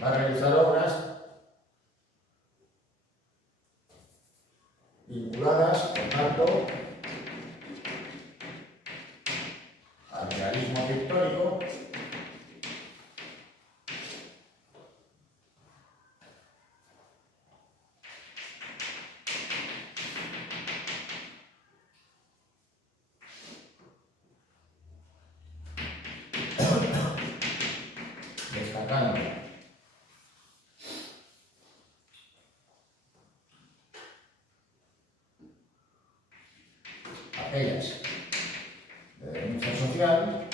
Va a realizar obras vinculadas, por tanto, al realismo pictórico, destacando aquellas de denuncia social,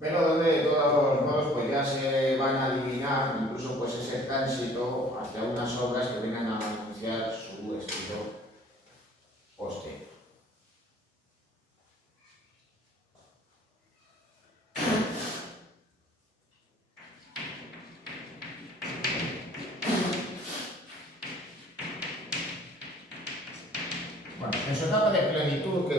pero donde de todos modos pues ya se van a eliminar incluso pues ese tránsito hacia unas obras que vienen a anunciar su estilo posterior. Bueno, en su etapa de plenitud, que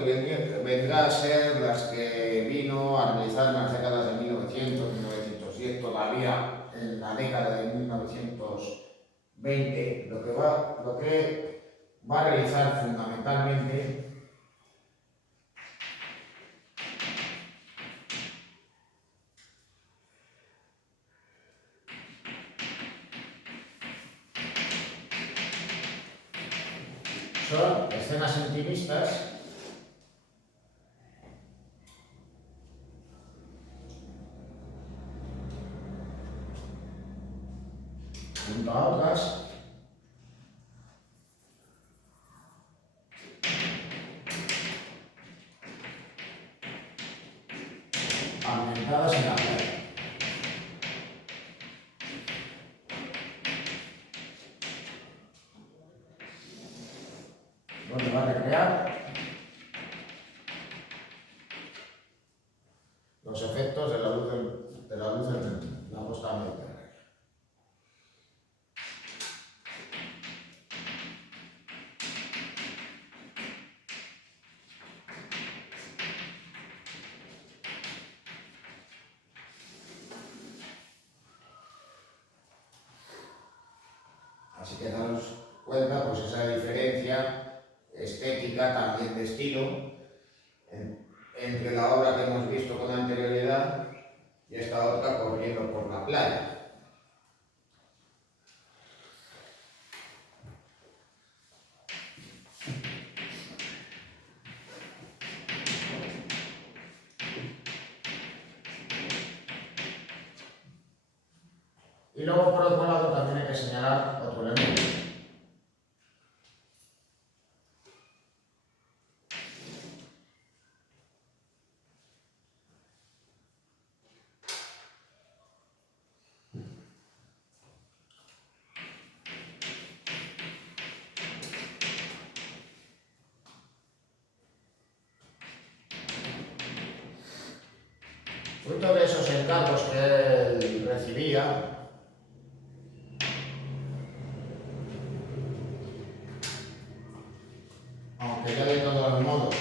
vendrá a ser las que vino a realizar en las décadas de 1900, 1910, todavía en la década de 1920, lo que va a realizar fundamentalmente son escenas intimistas junto a otras ambientadas en la playa. Donde va a recrear los efectos de la luz de la costa mediterránea. Así que daros cuenta pues esa diferencia estética, también de estilo, entre la obra que hemos visto con anterioridad y esta otra corriendo por la playa. Y luego, por otro lado, también hay que señalar otro elemento. Fruto de esos encargos que él recibía, aunque ya de todos modos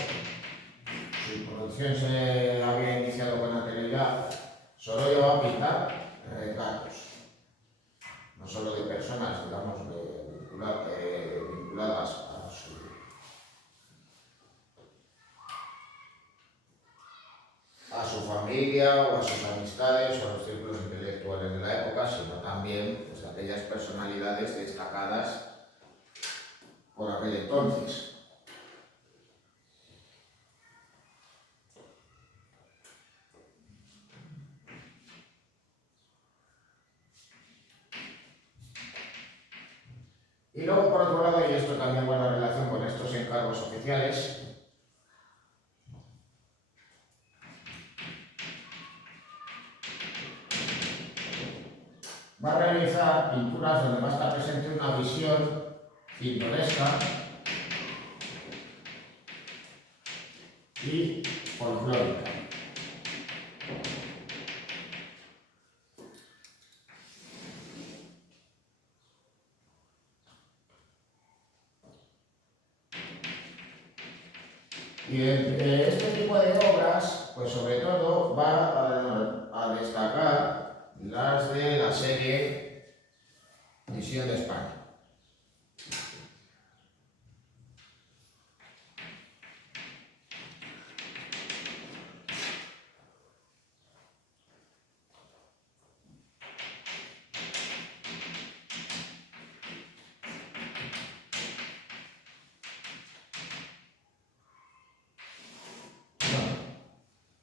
su producción se había iniciado con anterioridad, solo llevaba a pintar retratos, no solo de personas, digamos, vinculadas a su familia o a sus amistades o a los círculos intelectuales de la época, sino también pues, aquellas personalidades destacadas por aquel entonces. Y luego, por otro lado, y esto también guarda relación con estos encargos oficiales, va a realizar pinturas donde va a estar presente una visión pintoresca y folclórica. Y este tipo de obras, pues sobre todo va a destacar las de la serie Visión de España.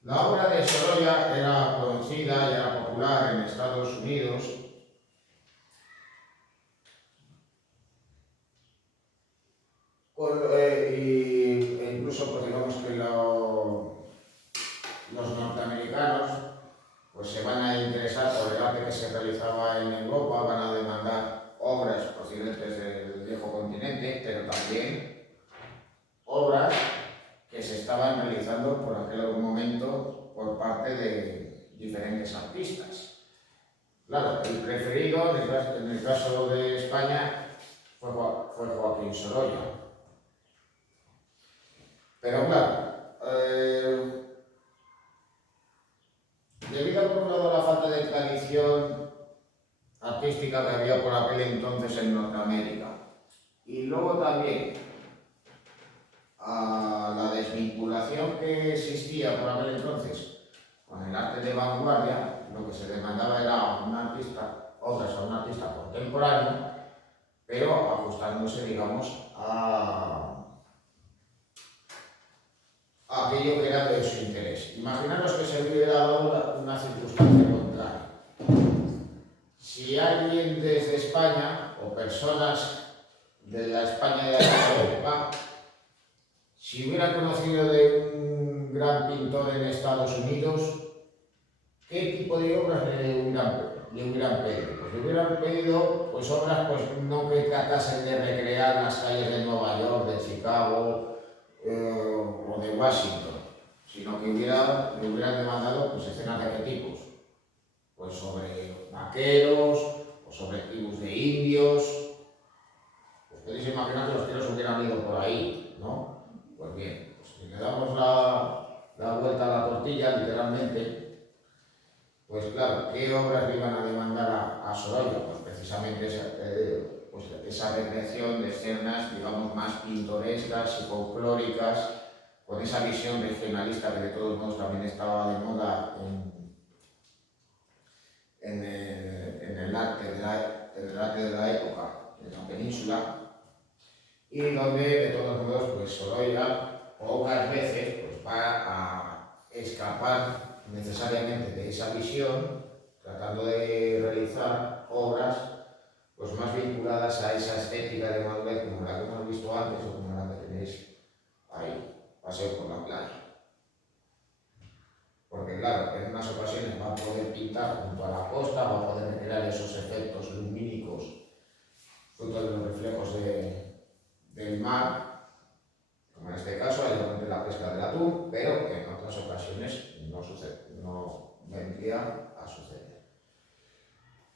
La obra de Sorolla era conocida y era popular en Estados Unidos e incluso pues digamos que los norteamericanos pues se van a interesar por el arte que se realizaba en Europa, van a demandar obras procedentes del viejo continente, pero también obras que se estaban realizando por aquel momento por parte de diferentes artistas. Claro, el preferido en el caso de España fue Joaquín Sorolla. Pero claro, debido por un lado a la falta de tradición artística que había por aquel entonces en Norteamérica, y luego también a la desvinculación que existía por aquel entonces con el arte de vanguardia, lo que se demandaba era obras a un artista contemporáneo, pero ajustándose, digamos, a aquello que era de su interés. Imaginaros que se hubiera dado una circunstancia contraria. Si alguien desde España, o personas de la España de la época, si hubiera conocido de un gran pintor en Estados Unidos, ¿qué tipo de obras le hubieran pedido? Pues le hubieran pedido pues, obras pues, no que tratasen de recrear las calles de Nueva York, de Chicago o de Washington, sino que le hubieran demandado pues, escenas de qué tipos. Pues sobre vaqueros o sobre tribus de indios. Pues podéis imaginar que los tiros hubieran ido por ahí, ¿no? Pues bien, pues si le damos la vuelta a la tortilla, literalmente, pues claro, ¿qué obras le iban a demandar a Sorolla? Pues precisamente esa recreación de escenas, digamos, más pintorescas y folclóricas, con esa visión regionalista que de todos modos también estaba de moda en el arte de la época, en la península, y donde de todos modos pues Sorolla pocas veces pues, va a escapar necesariamente de esa visión, tratando de realizar obras pues, más vinculadas a esa estética de madurez como la que hemos visto antes o como la que tenéis ahí, Paseo por la playa. Porque claro, en unas ocasiones va a poder pintar junto a la costa, va a poder recrear esos efectos lumínicos fruto de los reflejos del mar, como en este caso, hay la pesca del atún, pero que en otras ocasiones no vendría a suceder.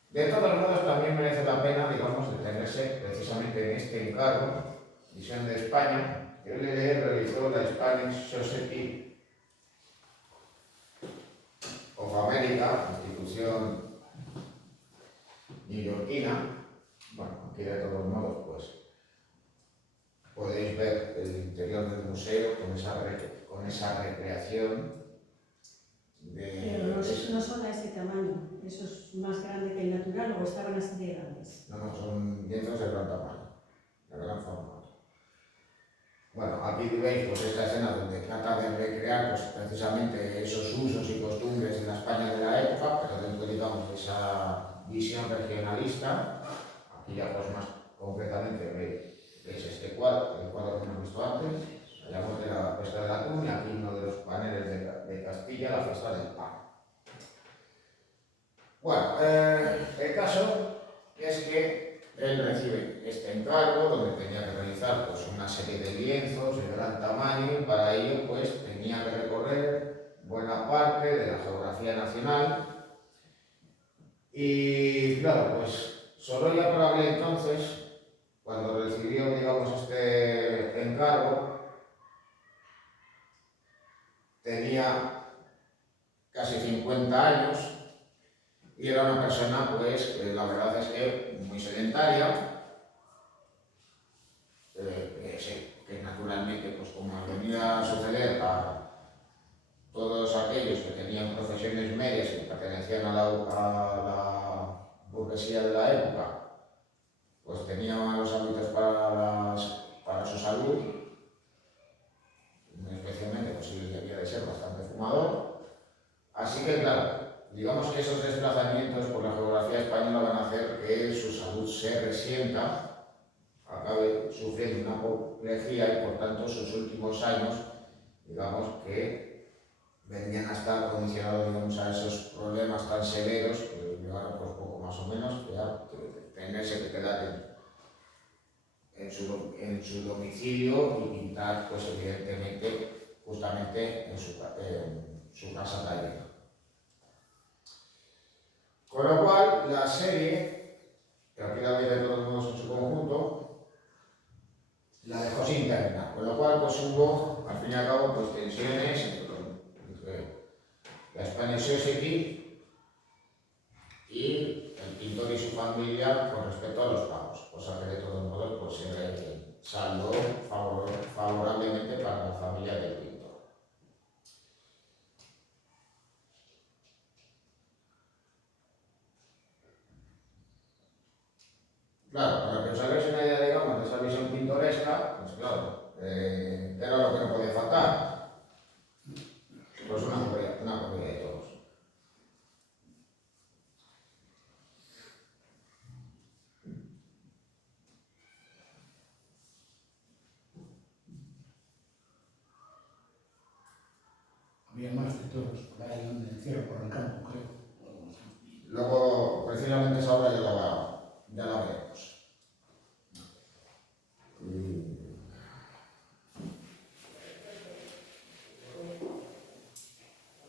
De todos modos, también merece la pena, digamos, detenerse precisamente en este encargo, Visión de España, que LLE realizó la Spanish Society of America, institución neoyorquina. Bueno, aquí de todos modos, pues podéis ver el interior del museo con esa recreación de... Pero no son a ese tamaño, eso es más grande que el natural o estaban así de grandes. No, son lienzos de gran tamaño, de gran formato. Bueno, aquí veis pues, esta escena donde trata de recrear pues, precisamente esos usos y costumbres de la España de la época, pero dentro, digamos, de esa visión regionalista, aquí ya pues, más concretamente es este cuadro, el cuadro que hemos visto antes, hablamos de la fiesta del atún y aquí uno de los paneles de Castilla, la fiesta del pan. Bueno, el caso es que él recibe este encargo donde tenía que realizar pues, una serie de lienzos de gran tamaño y para ello pues, tenía que recorrer buena parte de la geografía nacional. Y claro, pues Sorolla por aquel entonces, cuando recibió, digamos, este encargo, tenía casi 50 años y era una persona, pues, la verdad es que muy sedentaria, que naturalmente, pues como venía a suceder a todos aquellos que tenían profesiones medias y que pertenecían a la burguesía de la época, pues tenían malos hábitos para su salud, especialmente pues él debía de ser bastante fumador, así que claro, digamos que esos desplazamientos por la geografía española van a hacer que su salud se resienta, acabe sufriendo una apoplejía y por tanto sus últimos años, digamos que venían a estar condicionados, digamos, a esos problemas tan severos que llevaron pues poco más o menos a tenerse que quedar en su domicilio y pintar, pues evidentemente, justamente en su casa taller. Con lo cual, la serie, que aquí la veis de todos modos en su conjunto, la dejó sin terminar, con lo cual pues hubo, al fin y al cabo, pues tensiones entre la Spanish Society y el pintor y su familia con respecto a los pagos, cosa que de todos modos pues se saldó favorablemente para la familia del pintor. Claro, para que os hagáis una idea, digamos, de esa visión pintoresca, pues claro, era lo que no podía faltar. Pues una copia de todos. Había más de todos, por ahí donde encierro por el campo, creo. Luego, precisamente esa obra ya la veremos.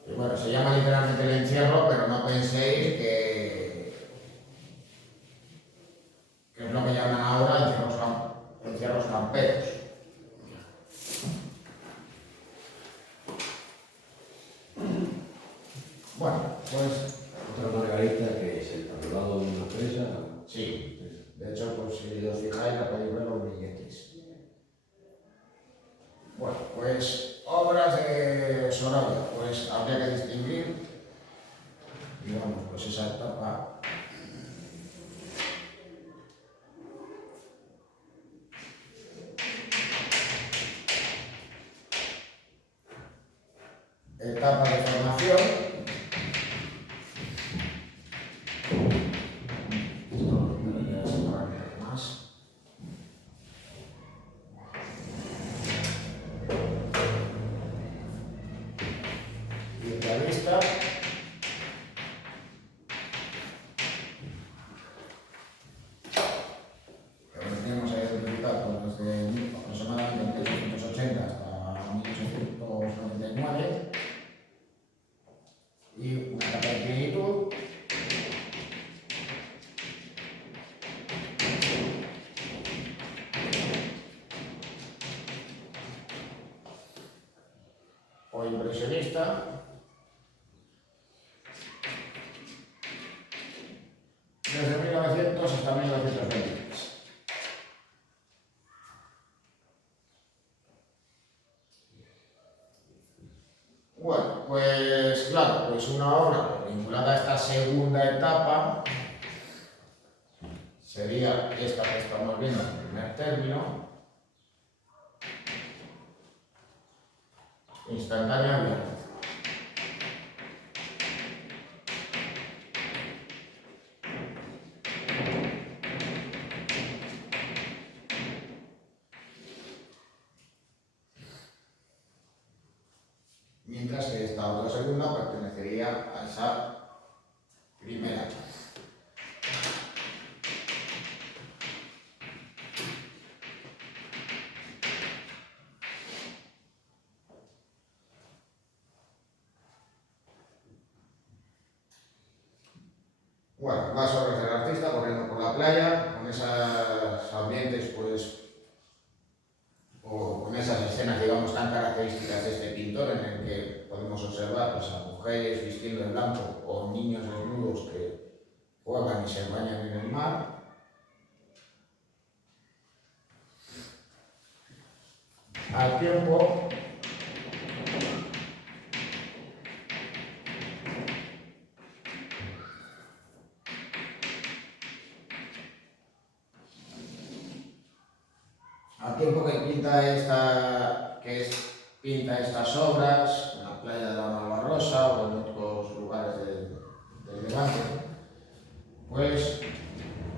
Y bueno, se llama literalmente El Encierro, pero no penséis que es lo que llaman ahora encierros camperos. Bueno, pues Otra margarita que es el tablado de una presa. sí, de hecho, pues si os fijáis, la podéis ver los billetes. Bueno, pues obras de Sorolla, pues habría que distinguir, digamos, pues esa etapa de formación. Esto lo voy a separar un poco más. Y realista. Tenemos ahí identificado desde aproximadamente 1880 hasta 1899 y una etapa de plenitud. O impresionista, desde 1900 hasta 1923. Bueno, pues claro, pues una obra vinculada a esta segunda etapa sería esta que estamos viendo en primer término, instantánea violencia. Bueno, las obras del artista corriendo por la playa, con esos ambientes, pues, o con esas escenas, digamos, tan características de este pintor, en el que podemos observar pues, a mujeres vistiendo de blanco o niños desnudos que juegan y se bañan en el mar. Al tiempo pinta estas obras en la playa de la Malvarrosa o en otros lugares del Levante, pues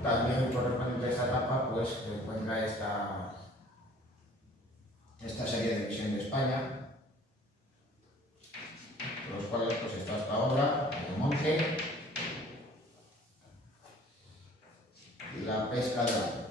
también correspondiente a esta etapa pues se encuentra esta serie de Visión de España, los cuales pues está esta obra, El monte y La pesca de la...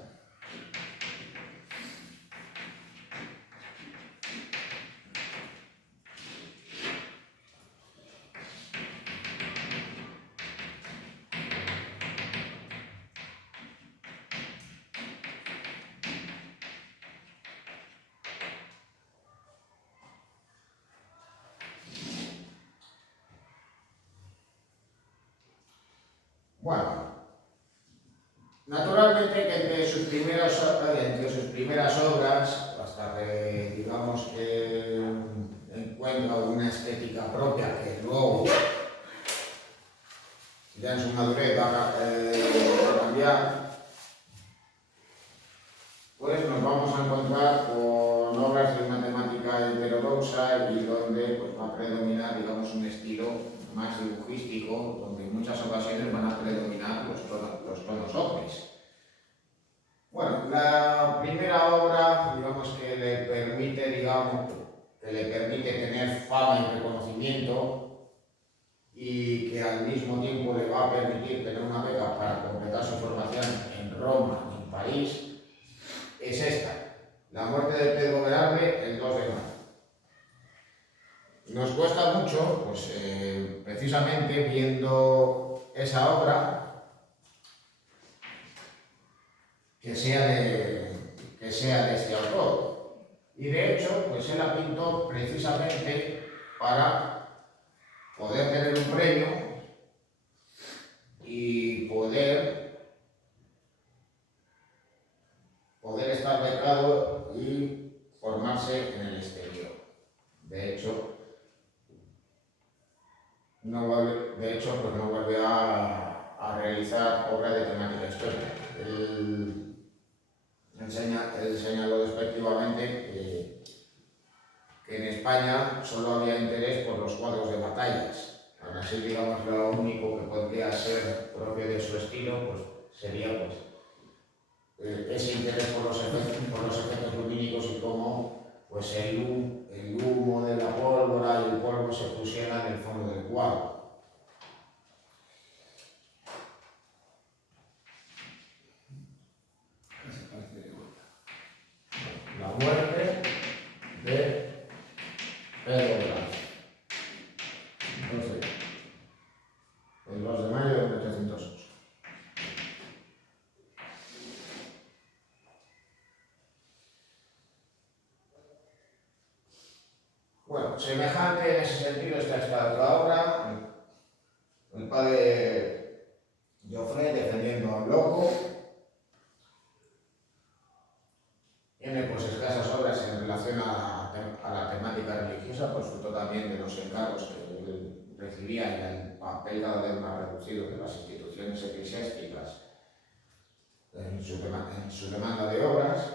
Bueno, naturalmente que entre sus primeras obras, hasta que digamos que encuentra una estética propia que luego ya en su madurez va a cambiar, pues nos vamos a encontrar con obras de una temática heterodoxa y donde pues, va a predominar, digamos, un estilo más dibujístico, donde en muchas ocasiones van a predominar los tonos ocres. Bueno, la primera obra, digamos, que le permite tener fama y reconocimiento y que al mismo tiempo le va a permitir tener una beca para completar su formación en Roma y en París, es esta, La muerte de Pedro Berarde, el 2 de mayo. Nos cuesta mucho, pues precisamente viendo esa obra, que sea de este autor. Y de hecho, pues él la pintó precisamente para poder tener un premio y poder estar becado y formarse en el exterior. De hecho, pues no vuelve a realizar obra de temática histórica. Él señaló despectivamente que en España solo había interés por los cuadros de batallas. Aún así, digamos, lo único que podría ser propio de su estilo pues, sería pues, ese interés por los efectos lumínicos y cómo pues, el humo de la pólvora y el polvo se pusieran en el fondo del cuadro. La muerte de Pedro Velázquez. Entonces, el 2 de mayo de 1808. Bueno, semejante en ese sentido está esta otra obra, el padre Joffre defendiendo a un loco. Tiene pues escasas obras en relación a la temática religiosa, por fruto también de los encargos que él recibía y el papel cada vez más reducido de las instituciones eclesiásticas en su demanda de obras.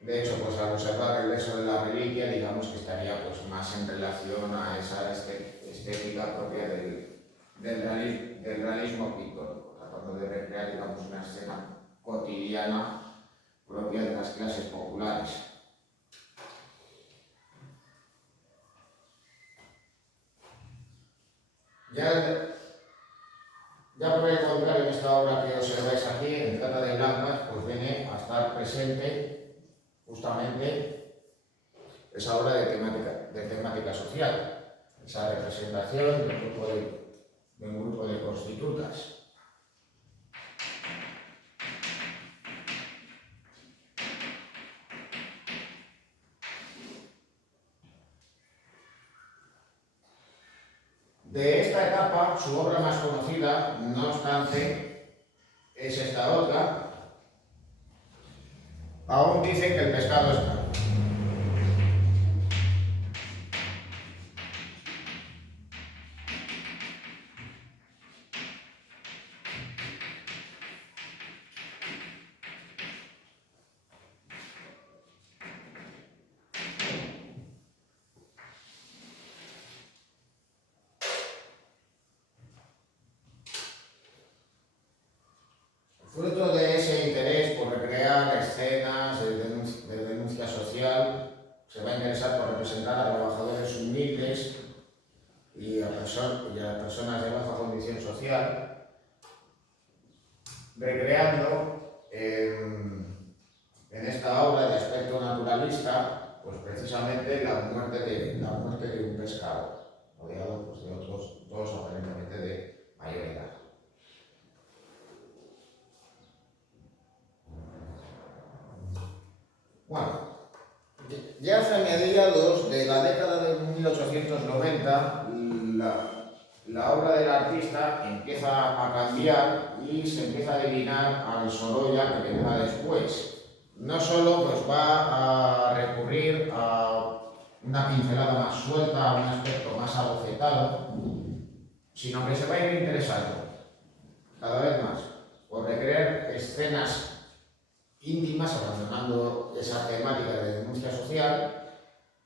De hecho, pues al observar el beso de la reliquia, digamos que estaría pues, más en relación a esa estética propia del realismo pictórico, tratando de recrear, digamos, una escena cotidiana propia de las clases populares. Ya por el contrario, en esta obra que observáis aquí, en Trata de Blancas, pues viene a estar presente justamente esa obra de temática social, esa representación del grupo de un grupo de prostitutas. De esta etapa, su obra más conocida, no obstante, es esta otra. Aún dice que el pescado está. Fruto de ese interés por recrear escenas de denuncia social, se va a interesar por representar a trabajadores humildes y a personas de baja condición social, recreando en esta obra de aspecto naturalista, pues precisamente la muerte de un pescado, rodeado pues, de otros dos aparentemente de mayor edad. Bueno, ya hacia mediados de la década de 1890, la obra del artista empieza a cambiar y se empieza a adivinar al Sorolla que vendrá después. No solo pues, va a recurrir a una pincelada más suelta, a un aspecto más abocetado, sino que se va a ir interesando cada vez más por recrear escenas íntimas, abandonando esa temática de denuncia social,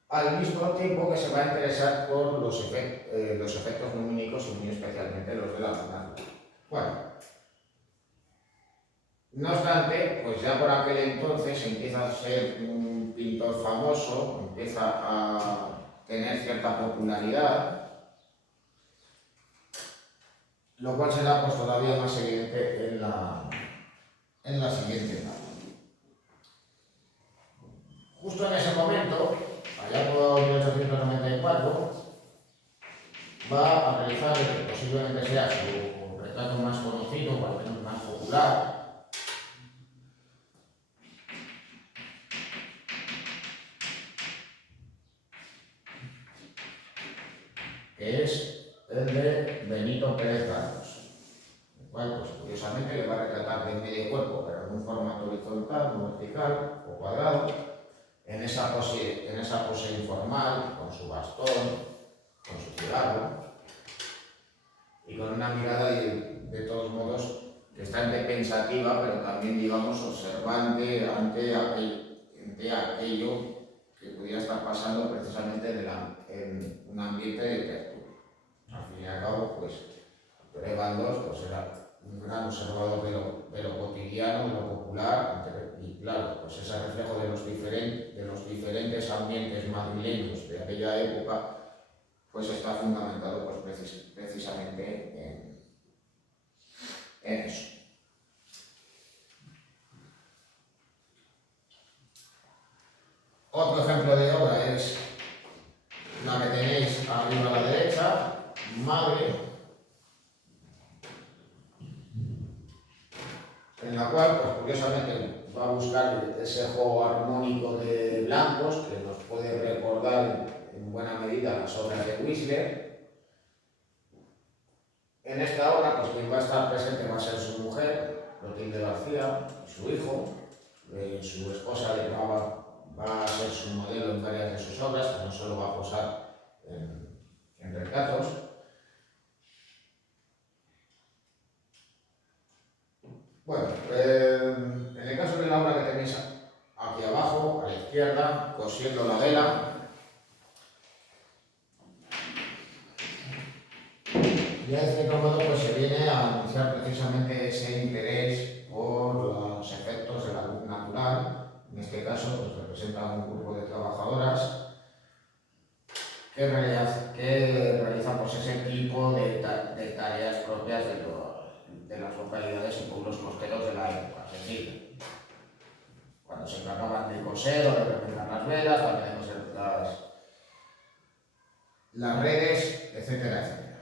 al mismo tiempo que se va a interesar por los efectos lumínicos y muy especialmente los de la luna. Bueno, no obstante, pues ya por aquel entonces empieza a ser un pintor famoso, empieza a tener cierta popularidad, lo cual será pues todavía más evidente en la siguiente etapa. Justo en ese momento, allá por 1894, va a realizar el que posiblemente sea su retrato más conocido, o al menos más popular, que es el de Benito Pérez Galdós, el cual, pues, curiosamente, le va a retratar de medio cuerpo, pero en un formato horizontal, no vertical o cuadrado, en esa pose informal, con su bastón, con su cigarro, y con una mirada de todos modos bastante pensativa, pero también, digamos, observante ante aquello que pudiera estar pasando precisamente en un ambiente de tertulia. Al fin y al cabo, pues, Pérez Galdós pues, era un gran observador de lo cotidiano, de lo popular, y claro, pues ese reflejo de los diferentes ambientes madrileños de aquella época, pues está fundamentado pues, precisamente en eso. Otro ejemplo de obra es la que tenéis arriba a la derecha, Madre, en la cual, pues curiosamente, va a buscar ese juego armónico de blancos que nos puede recordar en buena medida las obras de Whistler. En esta obra, pues quien va a estar presente va a ser su mujer, Clotilde García, su hijo, su esposa va a ser su modelo en varias de sus obras, que no solo va a posar en retratos. Bueno, en el caso de la obra que tenéis aquí abajo, a la izquierda, cosiendo la vela, ya de cierto modo pues, se viene a anunciar precisamente ese interés por los efectos de la luz natural. En este caso pues, representa un grupo de trabajadoras que realizan pues, ese tipo de tareas propias de las localidades y pueblos costeros de la época. Es decir, cuando se encargaban de coser o de representar las velas, también las redes, etcétera, etcétera.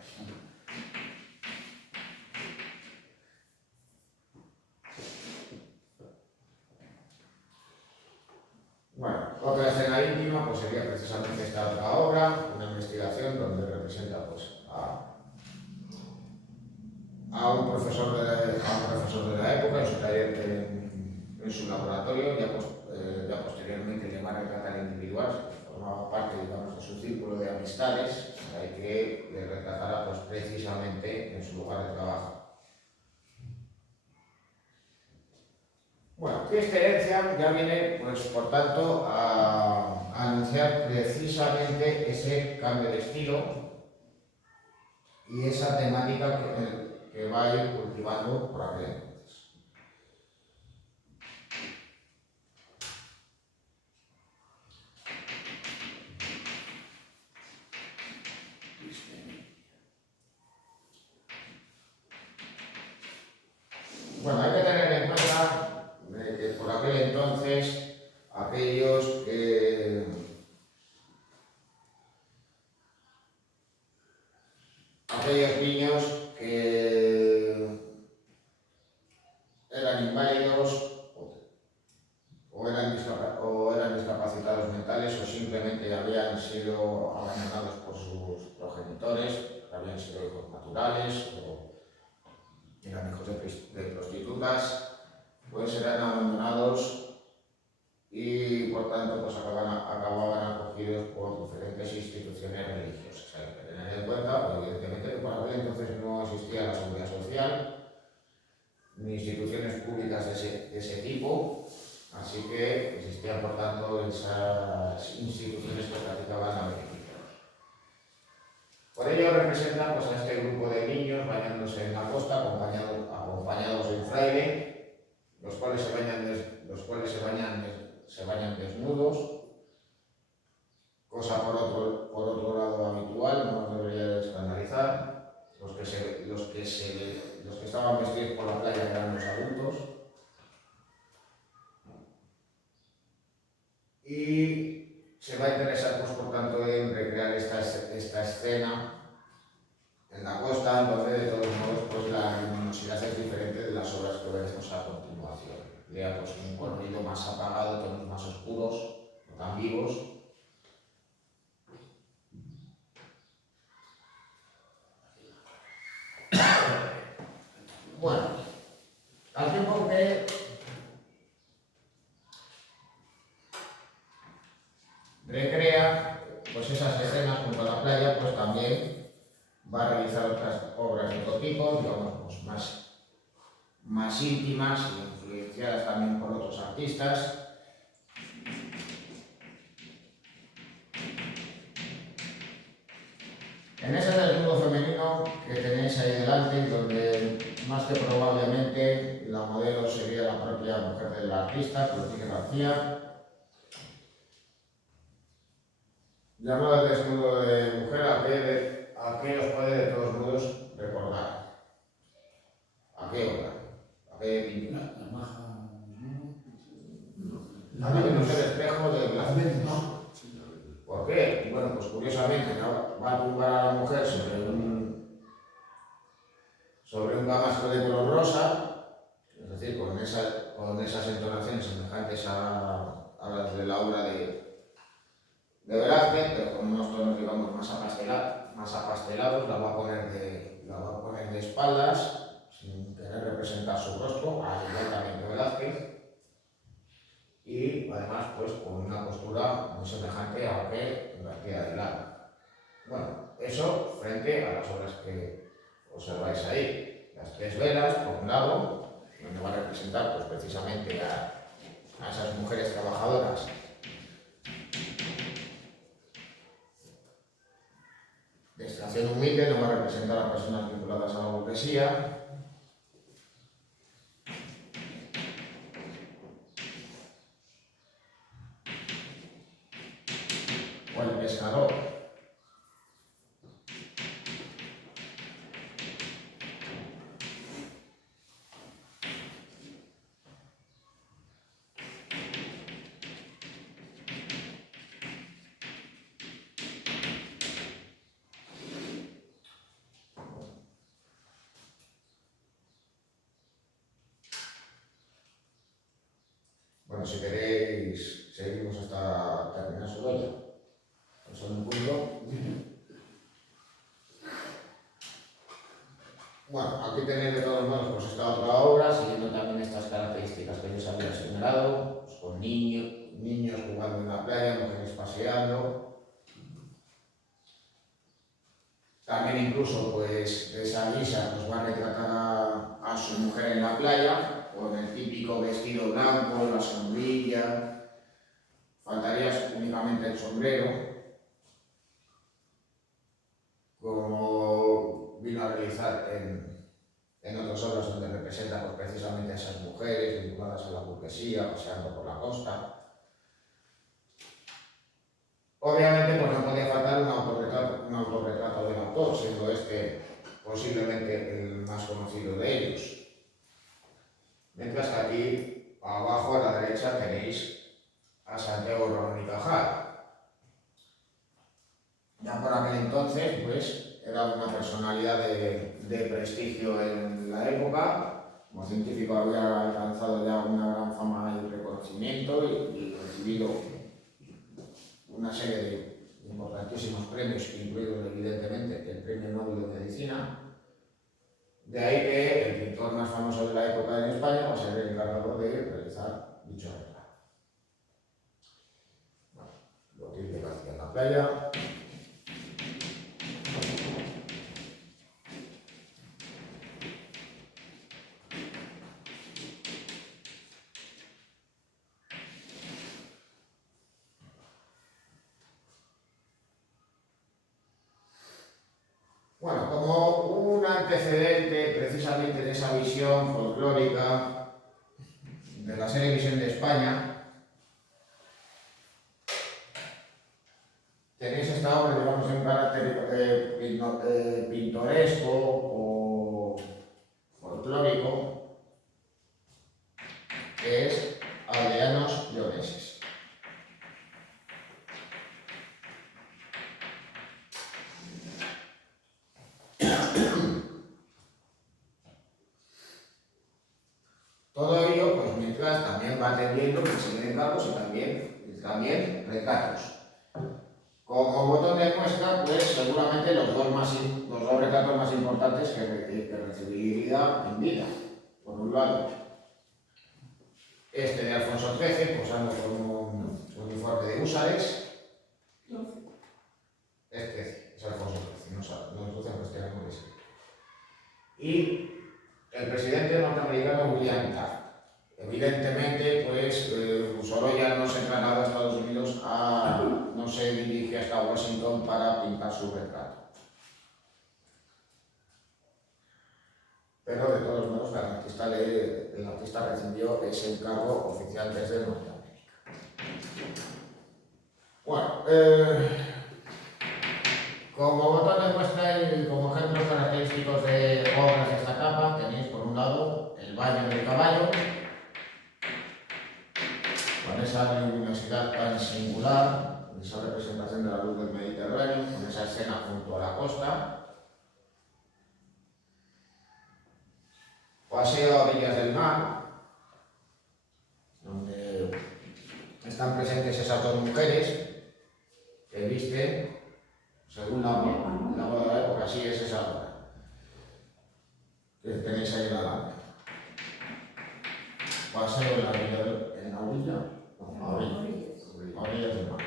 a un profesor de la época en su taller, en su laboratorio, ya posteriormente le va a retratar individual, formaba parte, digamos, de su círculo de amistades, que le retratara pues, precisamente en su lugar de trabajo. Bueno, esta herencia ya viene, pues, por tanto, a anunciar precisamente ese cambio de estilo y esa temática que va a ir cultivando por aquel entonces. Bueno, hay que tener en cuenta que por aquel entonces aquellos niños que eran inválidos o eran discapacitados mentales o simplemente habían sido abandonados por sus progenitores, habían sido hijos naturales o eran hijos de prostitutas, pues eran abandonados y por tanto pues acababan acogidos por diferentes instituciones religiosas. Hay que tener en cuenta, pues, evidentemente, que para aquel entonces no existía la seguridad social ni instituciones públicas de ese tipo, así que existían por tanto esas instituciones que practicaban la beneficencia. Por ello representan pues, a este grupo de niños bañándose en la costa, acompañados de un fraile, los cuales se bañan desnudos, cosa por otro lado habitual, no nos debería escandalizar. Los que estaban vestidos por la playa eran los adultos. Y se va a interesar, pues, por tanto, en recrear esta escena en la costa, donde de todos modos pues, la luminosidad es diferente de las obras que veremos a continuación. Lea pues, un colorido más apagado, tonos más oscuros, no tan vivos. Bueno, al tiempo que recrea pues, esas escenas junto a la playa, pues también va a realizar otras obras de otro tipo, digamos, pues, más íntimas y influenciadas también por otros artistas. En ese desnudo femenino que tenéis ahí delante, donde más que probablemente la modelo sería la propia mujer del artista, Clotilde García, llamado el desnudo de mujer, a qué os puede de todos modos recordar. ¿A qué obra? ¿A qué pintura? La maja, La Venus el espejo de Blas. ¿Por qué? Bueno, pues curiosamente, ¿no? Va a tumbar a la mujer sobre un camastro de color rosa, es decir, con esas entonaciones semejantes a las de la obra de Velázquez, pero con unos tonos, digamos, más apastelados, la va a poner de espaldas, sin querer representar su rostro, al igual también que Velázquez, y además pues con una postura muy semejante a la que García de Lana. Bueno, eso frente a las obras que observáis ahí. Las tres velas, por un lado, donde va a representar pues, precisamente a esas mujeres trabajadoras de extracción humilde, no va a representar a personas vinculadas a la burguesía. O el pescador. Bueno, si queréis, seguimos hasta terminar su doya. Son un punto. Bueno, aquí tenéis de todos modos pues esta otra obra, siguiendo también estas características que yo os había señalado, pues, con niños jugando en la playa, mujeres paseando. También incluso pues esa Lisa nos va a retratar a su mujer en la playa, con el típico vestido blanco, la sombrilla, faltaría únicamente el sombrero, como vino a realizar en otras obras donde representa pues, precisamente a esas mujeres vinculadas a la burguesía, paseando por la costa. Obviamente pues no podía faltar un autorretrato del autor, siendo este posiblemente el más conocido de ellos. Mientras que aquí abajo a la derecha tenéis a Santiago Ramón y Cajal. Ya por aquel entonces pues era una personalidad de prestigio en la época. Como científico había alcanzado ya una gran fama y reconocimiento y recibido una serie de importantísimos premios, incluido evidentemente el Premio Nobel de Medicina. De ahí que el pintor más famoso de la época en España va a ser el encargado de realizar dicho retrato. Bueno, lo que hacía en la playa. Bueno, como un antecedente precisamente de esa visión folclórica de la serie Visión de España, tenéis esta obra, digamos, en carácter pintoresco o folclórico, que es Aldeanos Leoneses. Todo ello, pues mientras también va atendiendo que se den encargos y también retratos. Como botón de muestra, pues seguramente los dos retratos más importantes que recibiría en vida. Por un lado, este de Alfonso XIII, posando con un uniforme de húsares. Este es Alfonso XIII, no es Luciano Cristiano, no es. Y el presidente norteamericano William Taft. Evidentemente, pues Sorolla no se trasladó a Estados Unidos, no se dirige hasta Washington para pintar su retrato. Pero de todos modos, el artista recibió ese encargo oficial desde Norteamérica. Bueno, como botón de muestra y como ejemplos característicos de obras de esta etapa, tenéis por un lado el baño del caballo, con esa luminosidad tan singular, con esa representación de la luz del Mediterráneo, con esa escena junto a la costa. Paseo a orillas del mar, donde están presentes esas dos mujeres que visten, según la moda de la época, sí es esa obra que tenéis ahí en la lámpara. Paseo en la orilla, a orillas del mar.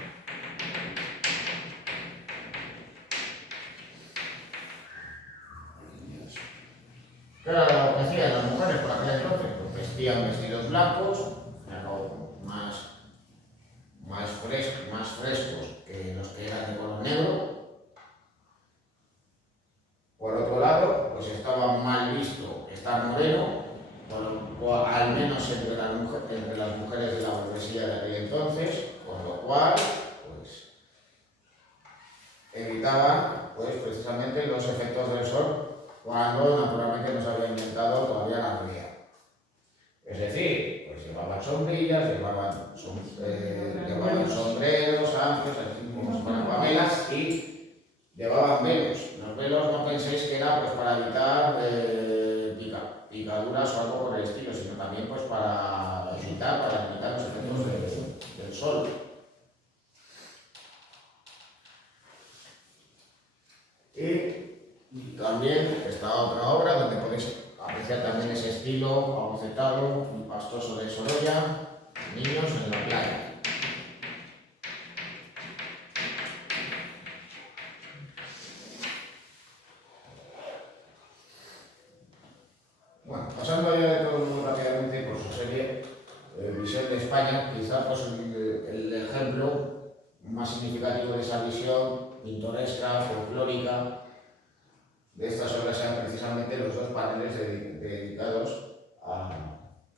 ¿Qué era lo que hacían las mujeres por aquel entonces? Pues vestían vestidos blancos, más frescos que los que eran de color negro. Por otro lado, pues estaba mal visto estar moreno, o al menos entre las mujeres de la burguesía de aquel entonces, con lo cual pues, evitaban pues, precisamente los efectos del sol cuando naturalmente no se había inventado todavía la luz. Es decir, pues llevaban sombrillas, llevaban sombreros amplios, así como si fueran pamelas, y llevaban velos. Los velos no penséis que era pues, para evitar picaduras o algo por el estilo, sino también pues, para limitar los efectos del sol. Y también también esta otra obra donde podéis apreciar también ese estilo abocetado y pastoso de Sorolla, niños en la playa. Bueno, pasando ya de todo rápidamente por su serie Visión de España, quizá pues, el ejemplo más significativo de esa visión pintoresca, folclórica, de estas obras sean precisamente los dos paneles dedicados a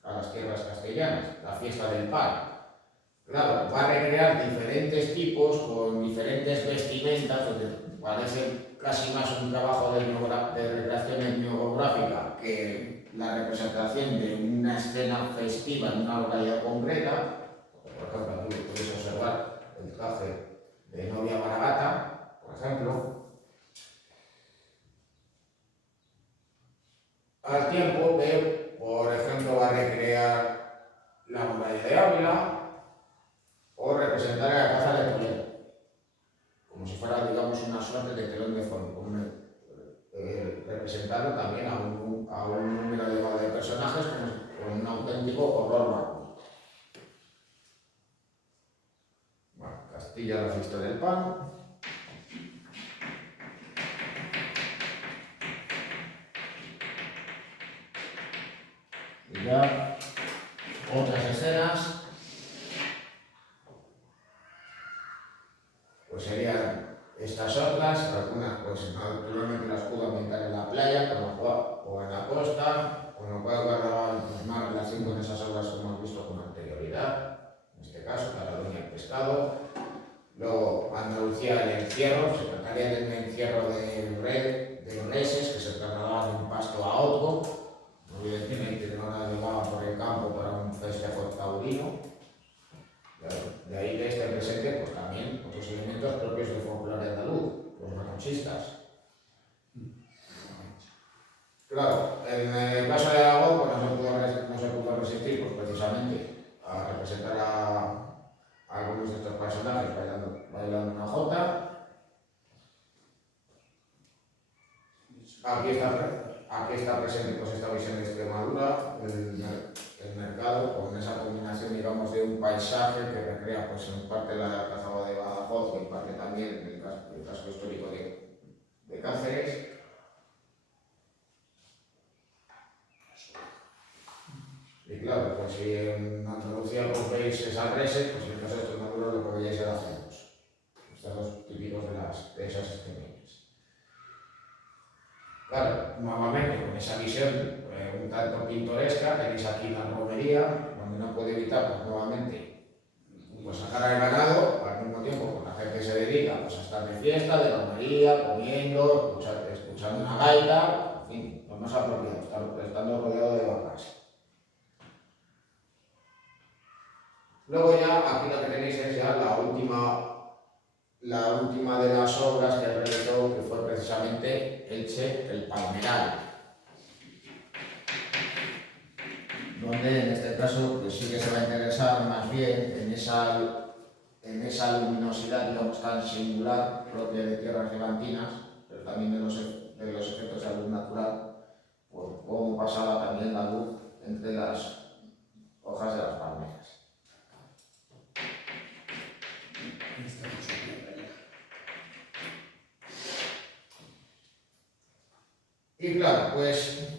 las tierras castellanas, la fiesta del pan. Claro, va a recrear diferentes tipos con diferentes vestimentas, donde parece casi más un trabajo de recreación etnográfica que la representación de una escena festiva en una localidad concreta. Por ejemplo, aquí podéis observar el traje de novia Maragata, por ejemplo. Al tiempo que, por ejemplo, va a recrear la muralla de Ávila o representar a la caza de Toledo, como si fuera, digamos, una suerte de telón de fondo, representando también a un número elevado de personajes con un auténtico horror barroco. Bueno, Castilla, la fiesta del pan. Y ya otras escenas, pues serían estas otras, algunas pues naturalmente las puedo ambientar en la playa o en la costa, con lo cual guardaban más relación con esas obras que hemos visto con anterioridad, en este caso Cataluña el pescado. Luego Andalucía el encierro, se trataría de un encierro de reses que se trasladaban de un pasto a otro. Evidentemente no la llevaban por el campo para un festejo taurino. De ahí que esté presente pues, también otros elementos propios del folclore andaluz, los manonchistas. Claro, en el caso de Aragón pues, no se pudo resistir pues, precisamente a representar a algunos de estos personajes bailando una jota. Aquí está presente pues, esta visión de Extremadura, el mercado, con esa combinación digamos, de un paisaje que recrea pues, en parte la Alcazaba de Badajoz y en parte también el casco histórico de Cáceres. Y claro, pues si en Andalucía pues, veis esas reses, pues en el caso de Extremadura lo que veíais era cerdos. Estos dos típicos de esas extremeñas. Claro, nuevamente con esa visión un tanto pintoresca, tenéis aquí la romería, donde no puede evitar pues, nuevamente pues, sacar al ganado, al mismo tiempo pues, la gente se dedica pues, a estar de fiesta, de romería, comiendo, escuchando una gaita, en fin, lo más apropiado, estando rodeado de vacas. Luego ya aquí lo que tenéis es ya la última de las obras que realizó, que fue precisamente Elche, el Palmeral, donde en este caso pues sí que se va a interesar más bien en esa luminosidad, digamos, tan singular, propia de tierras levantinas, pero también de los efectos de la luz natural, por cómo pasaba también la luz entre las hojas de las palmeras. Y claro, pues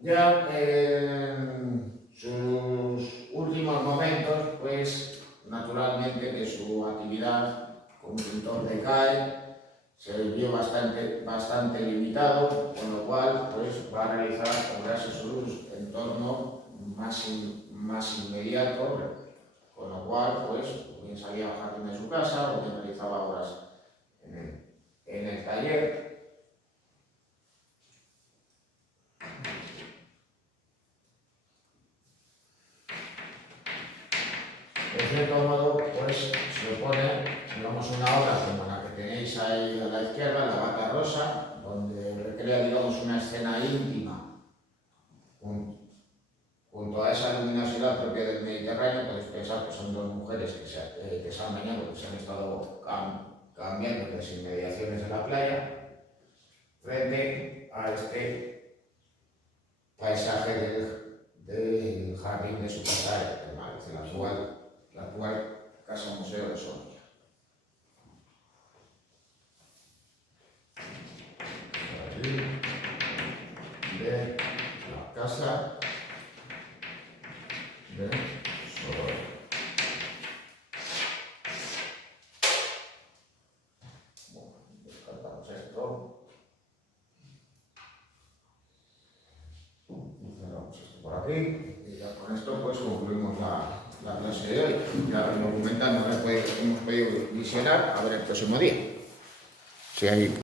ya en sus últimos momentos, pues naturalmente que su actividad como pintor decae, se vio bastante limitado, con lo cual pues va a realizar obras en su entorno más inmediato, con lo cual pues bien salía al jardín de su casa o bien realizaba obras en el taller. De cierto modo, pues se opone, digamos, una obra como la que tenéis ahí a la izquierda, la Bata Rosa, donde recrea, digamos, una escena íntima junto a esa luminosidad propia del Mediterráneo. Podéis pensar que son dos mujeres que se han bañado, que se han estado cambiando en las inmediaciones de la playa, frente a este paisaje del jardín de su casa de Madrid, la actual Casa Museo de Soria. Aquí, de la Casa de Soria. Bueno, descartamos esto. Y cerramos esto por aquí. Y ya con esto pues concluimos la clase de hoy. Ya el documental no lo hemos podido visionar. A ver el próximo día. Si hay